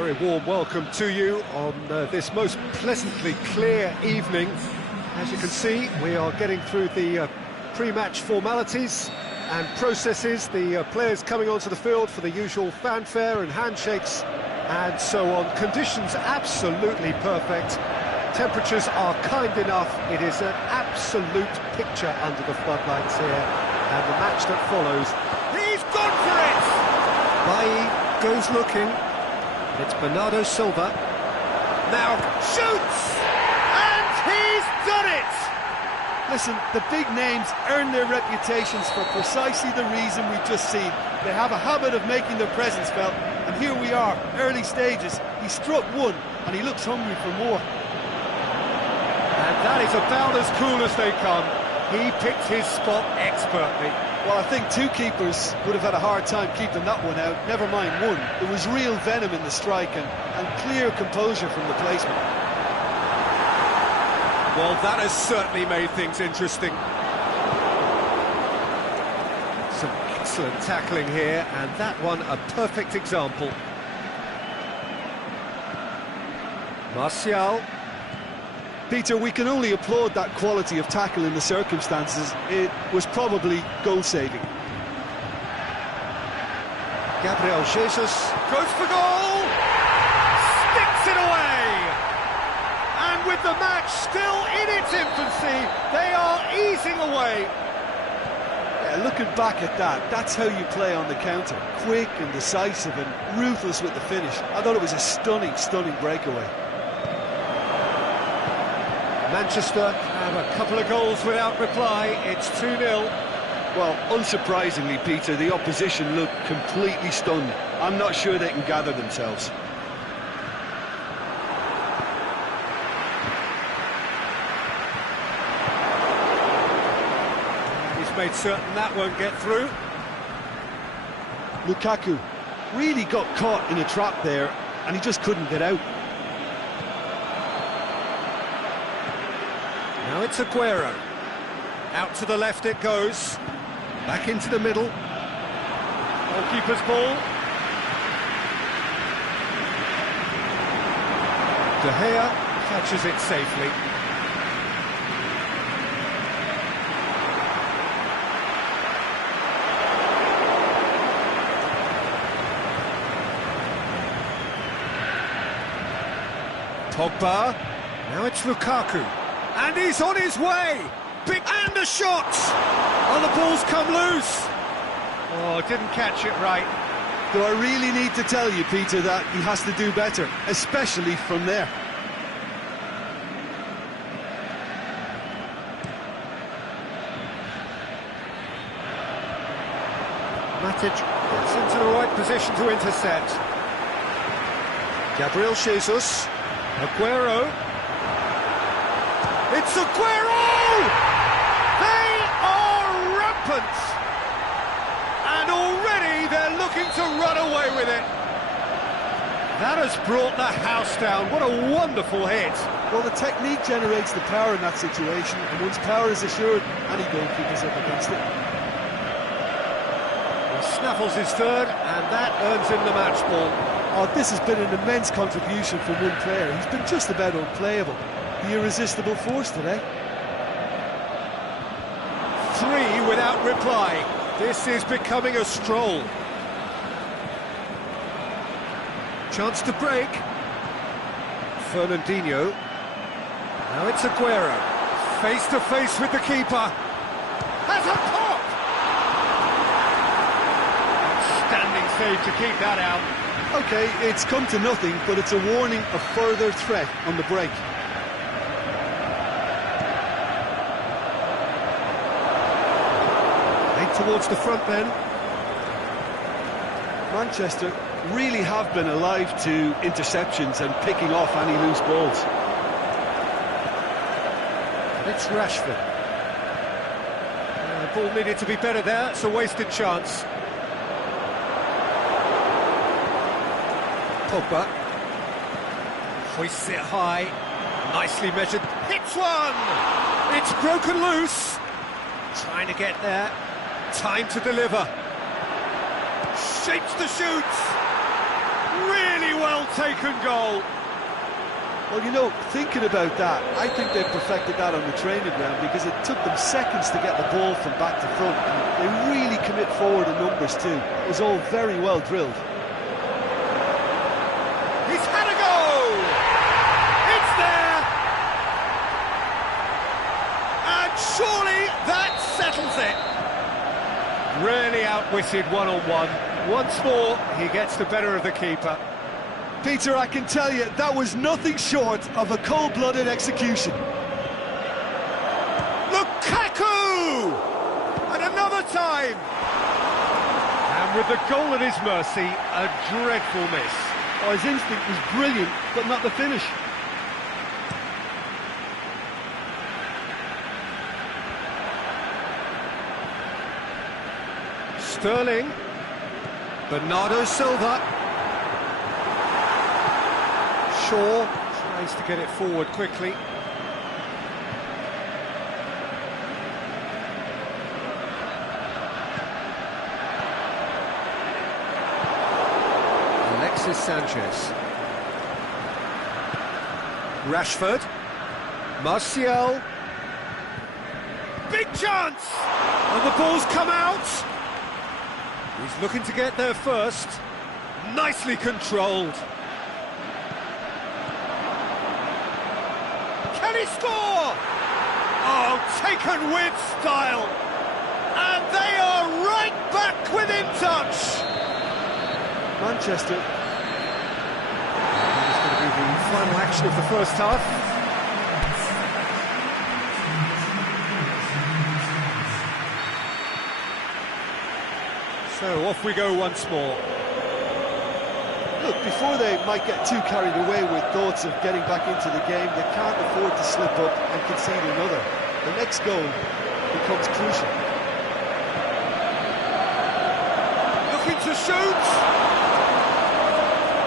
Very warm welcome to you on this most pleasantly clear evening. As you can see, we are getting through the pre-match formalities and processes, the players coming onto the field for the usual fanfare and handshakes and so on. Conditions absolutely perfect. Temperatures are kind enough. It is an absolute picture under the floodlights here. And the match that follows. He's gone for it! Berrie goes looking. It's Bernardo Silva. Now shoots! And he's done it! Listen, the big names earn their reputations for precisely the reason we've just seen. They have a habit of making their presence felt, and here we are, early stages. He struck one, and he looks hungry for more. And that is about as cool as they come. He picked his spot expertly. Well, I think two keepers would have had a hard time keeping that one out, never mind one. There was real venom in the strike and clear composure from the placement. Well, that has certainly made things interesting. Some excellent tackling here, and that one a perfect example. Martial. Peter, we can only applaud that quality of tackle in the circumstances. It was probably goal-saving. Gabriel Jesus goes for goal! Sticks it away! And with the match still in its infancy, they are easing away. Yeah, looking back at that, that's how you play on the counter. Quick and decisive and ruthless with the finish. I thought it was a stunning, stunning breakaway. Manchester have a couple of goals without reply. It's 2-0. Well, unsurprisingly, Peter, the opposition look completely stunned. I'm not sure they can gather themselves. He's made certain that won't get through. Lukaku really got caught in a trap there, and he just couldn't get out. Now it's Aguero. Out to the left it goes. Back into the middle. Goalkeeper's ball. De Gea catches it safely. Pogba. Now it's Lukaku. And he's on his way! Big and a shot! Oh, the ball's come loose! Oh, didn't catch it right. Do I really need to tell you, Peter, that he has to do better, especially from there? Matic gets into the right position to intercept. Gabriel Jesus. Aguero. It's Aguero! They are rampant! And already they're looking to run away with it. That has brought the house down. What a wonderful hit. Well, the technique generates the power in that situation, and once power is assured, any goalkeeper's up against it. He snaffles his third, and that earns him the match ball. Oh, this has been an immense contribution from one player. He's been just about unplayable. The irresistible force today. 3 without reply. This is becoming a stroll. Chance to break. Fernandinho. Now it's Aguero. Face to face with the keeper. Has a pop! Standing save to keep that out. OK, it's come to nothing, but it's a warning of further threat on the break. Towards the front then. Manchester really have been alive to interceptions and picking off any loose balls. It's Rashford. The ball needed to be better there. It's a wasted chance. Pogba hoists it high. Nicely measured. Hits one! It's broken loose. Trying to get there. Time to deliver. Shapes to shoot. really well taken goal. Well, you know, thinking about that, I think they perfected that on the training ground because it took them seconds to get the ball from back to front. And they really commit forward in numbers too. It was all very well drilled. He's had a go! It's there! And surely that settles it. Really outwitted one-on-one. Once more, he gets the better of the keeper. Peter, I can tell you, that was nothing short of a cold-blooded execution. Lukaku! And another time! And with the goal at his mercy, a dreadful miss. Oh, his instinct was brilliant, but not the finish. Sterling. Bernardo Silva. Shaw tries to get it forward quickly. Alexis Sanchez. Rashford. Martial. Big chance! And the ball's come out. He's looking to get there first. Nicely controlled. Can he score? Oh, taken with style. And they are right back within touch. Manchester. That is going to be the final action of the first half. So off we go once more. Look, before they might get too carried away with thoughts of getting back into the game, they can't afford to slip up and concede another. The next goal becomes crucial. Looking to shoot!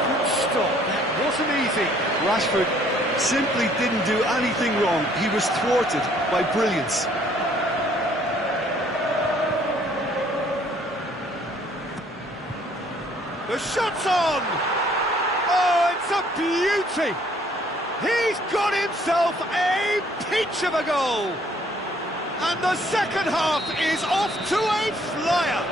Good stop, that wasn't easy. Rashford simply didn't do anything wrong. He was thwarted by brilliance. The shot's on! Oh, it's a beauty! He's got himself a peach of a goal! And the second half is off to a flyer!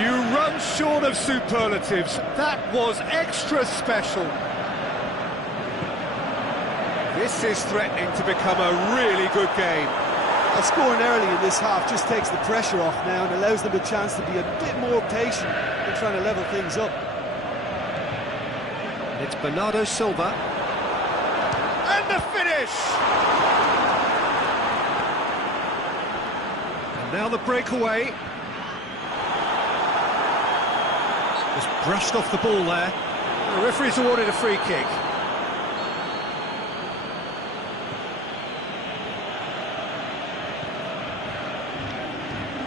You run short of superlatives. That was extra special. This is threatening to become a really good game. Scoring early in this half just takes the pressure off now and allows them a chance to be a bit more patient in trying to level things up. It's Bernardo Silva. And the finish! And now the breakaway. Just brushed off the ball there. The referee's awarded a free kick.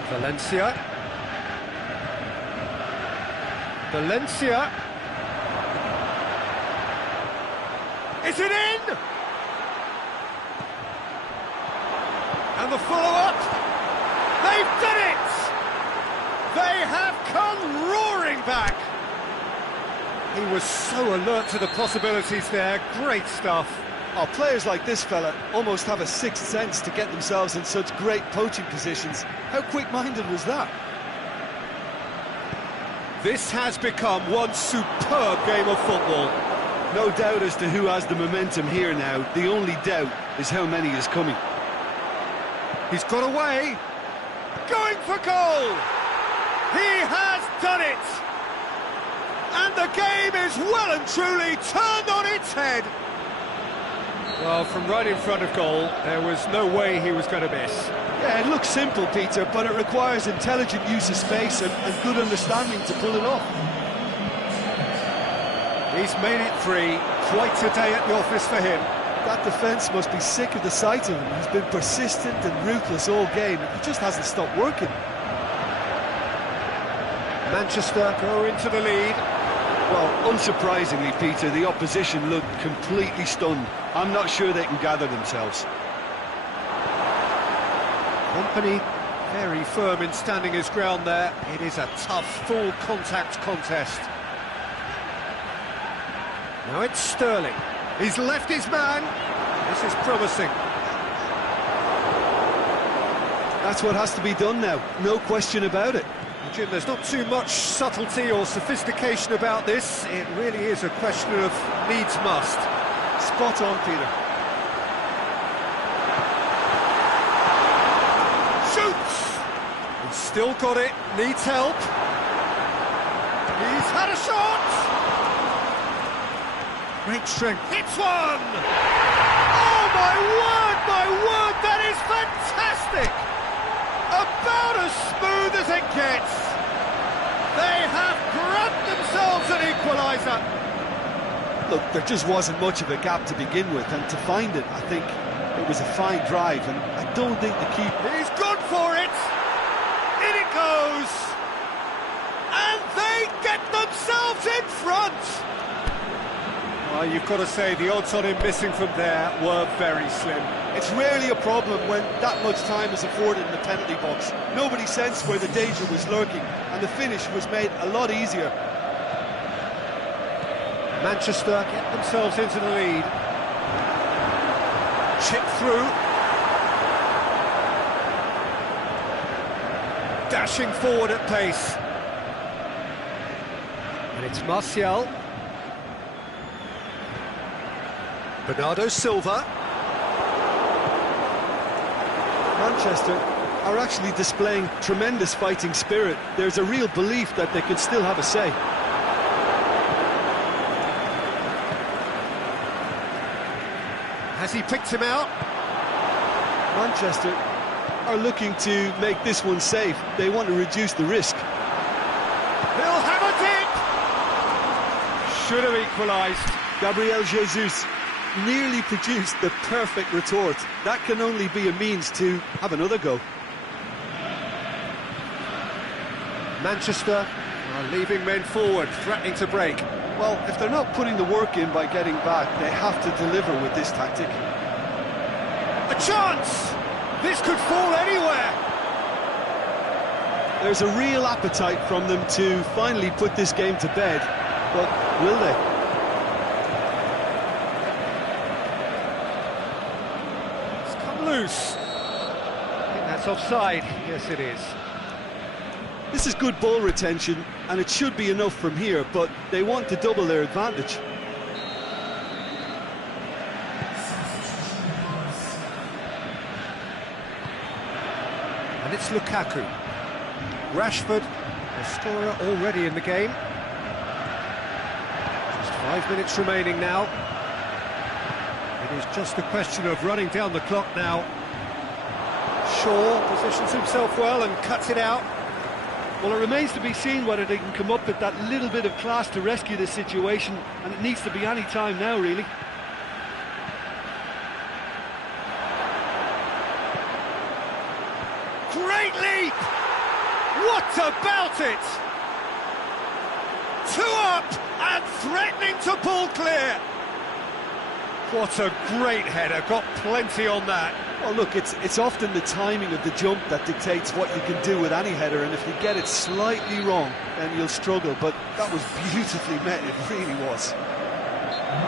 Valencia. Is it in? And the follow-up. They've done it! They have come roaring back. He was so alert to the possibilities there. Great stuff. Oh, players like this fella almost have a sixth sense to get themselves in such great poaching positions. How quick-minded was that? This has become one superb game of football. No doubt as to who has the momentum here now. The only doubt is how many is coming. He's got away. Going for goal. He has done it. And the game is well and truly turned on its head. Well, from right in front of goal, there was no way he was going to miss. Yeah, it looks simple, Peter, but it requires intelligent use of space and good understanding to pull it off. He's made it three. Quite a day at the office for him. That defence must be sick of the sight of him. He's been persistent and ruthless all game. He just hasn't stopped working. Manchester go into the lead. Well, unsurprisingly, Peter, the opposition looked completely stunned. I'm not sure they can gather themselves. Company very firm in standing his ground there. It is a tough, full-contact contest. Now it's Sterling. He's left his man. This is promising. That's what has to be done now, no question about it. Jim, there's not too much subtlety or sophistication about this. It really is a question of needs must. Spot on, Peter. Shoots! He's still got it, needs help. He's had a shot! Great strength. Hits one! Oh, my word, that is fantastic! About as smooth as it gets. They have grabbed themselves an equaliser. Look, there just wasn't much of a gap to begin with, and to find it, I think it was a fine drive, and I don't think the keeper... He's gone for it! In it goes! And they get themselves in front! Well, you've got to say, the odds on him missing from there were very slim. It's rarely a problem when that much time is afforded in the penalty box. Nobody sensed where the danger was lurking, and the finish was made a lot easier. Manchester get themselves into the lead. Chip through. Dashing forward at pace. And it's Martial. Bernardo Silva. Manchester are actually displaying tremendous fighting spirit. There's a real belief that they can still have a say. Has he picked him out? Manchester are looking to make this one safe. They want to reduce the risk. He'll have a dip! Should have equalised. Gabriel Jesus nearly produced the perfect retort. That can only be a means to have another go. Manchester are leaving men forward, threatening to break. Well, if they're not putting the work in by getting back, they have to deliver with this tactic. A chance! This could fall anywhere! There's a real appetite from them to finally put this game to bed, but will they? Loose. I think that's offside. Yes, it is. This is good ball retention, and it should be enough from here, but they want to double their advantage. And it's Lukaku. Rashford, a scorer already in the game. Just 5 minutes remaining now. It is just a question of running down the clock now. Shaw positions himself well and cuts it out. Well, it remains to be seen whether they can come up with that little bit of class to rescue this situation, and it needs to be any time now, really. Great leap! What about it? 2 up and threatening to pull clear. What a great header, got plenty on that. Well, look, it's often the timing of the jump that dictates what you can do with any header, and if you get it slightly wrong, then you'll struggle, but that was beautifully met, it really was.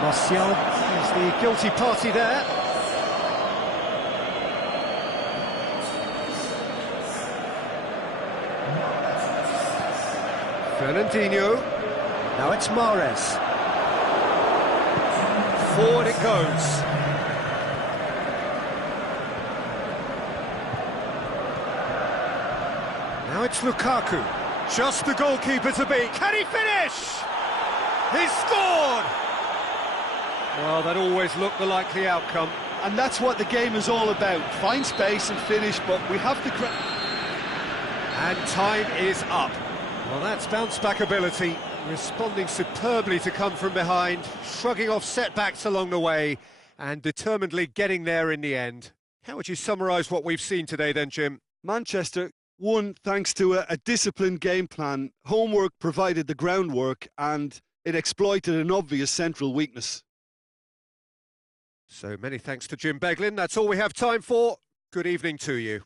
Martial is the guilty party there. Fernandinho, now it's Mahrez. Forward it goes. Now it's Lukaku. Just the goalkeeper to beat. Can he finish? He's scored! Well, that always looked the likely outcome. And that's what the game is all about. Find space and finish, but we have to... And time is up. Well, that's bounce-back ability. Responding superbly to come from behind, shrugging off setbacks along the way, and determinedly getting there in the end. How would you summarise what we've seen today then, Jim? Manchester won thanks to a disciplined game plan. Homework provided the groundwork, and it exploited an obvious central weakness. So many thanks to Jim Beglin. That's all we have time for. Good evening to you.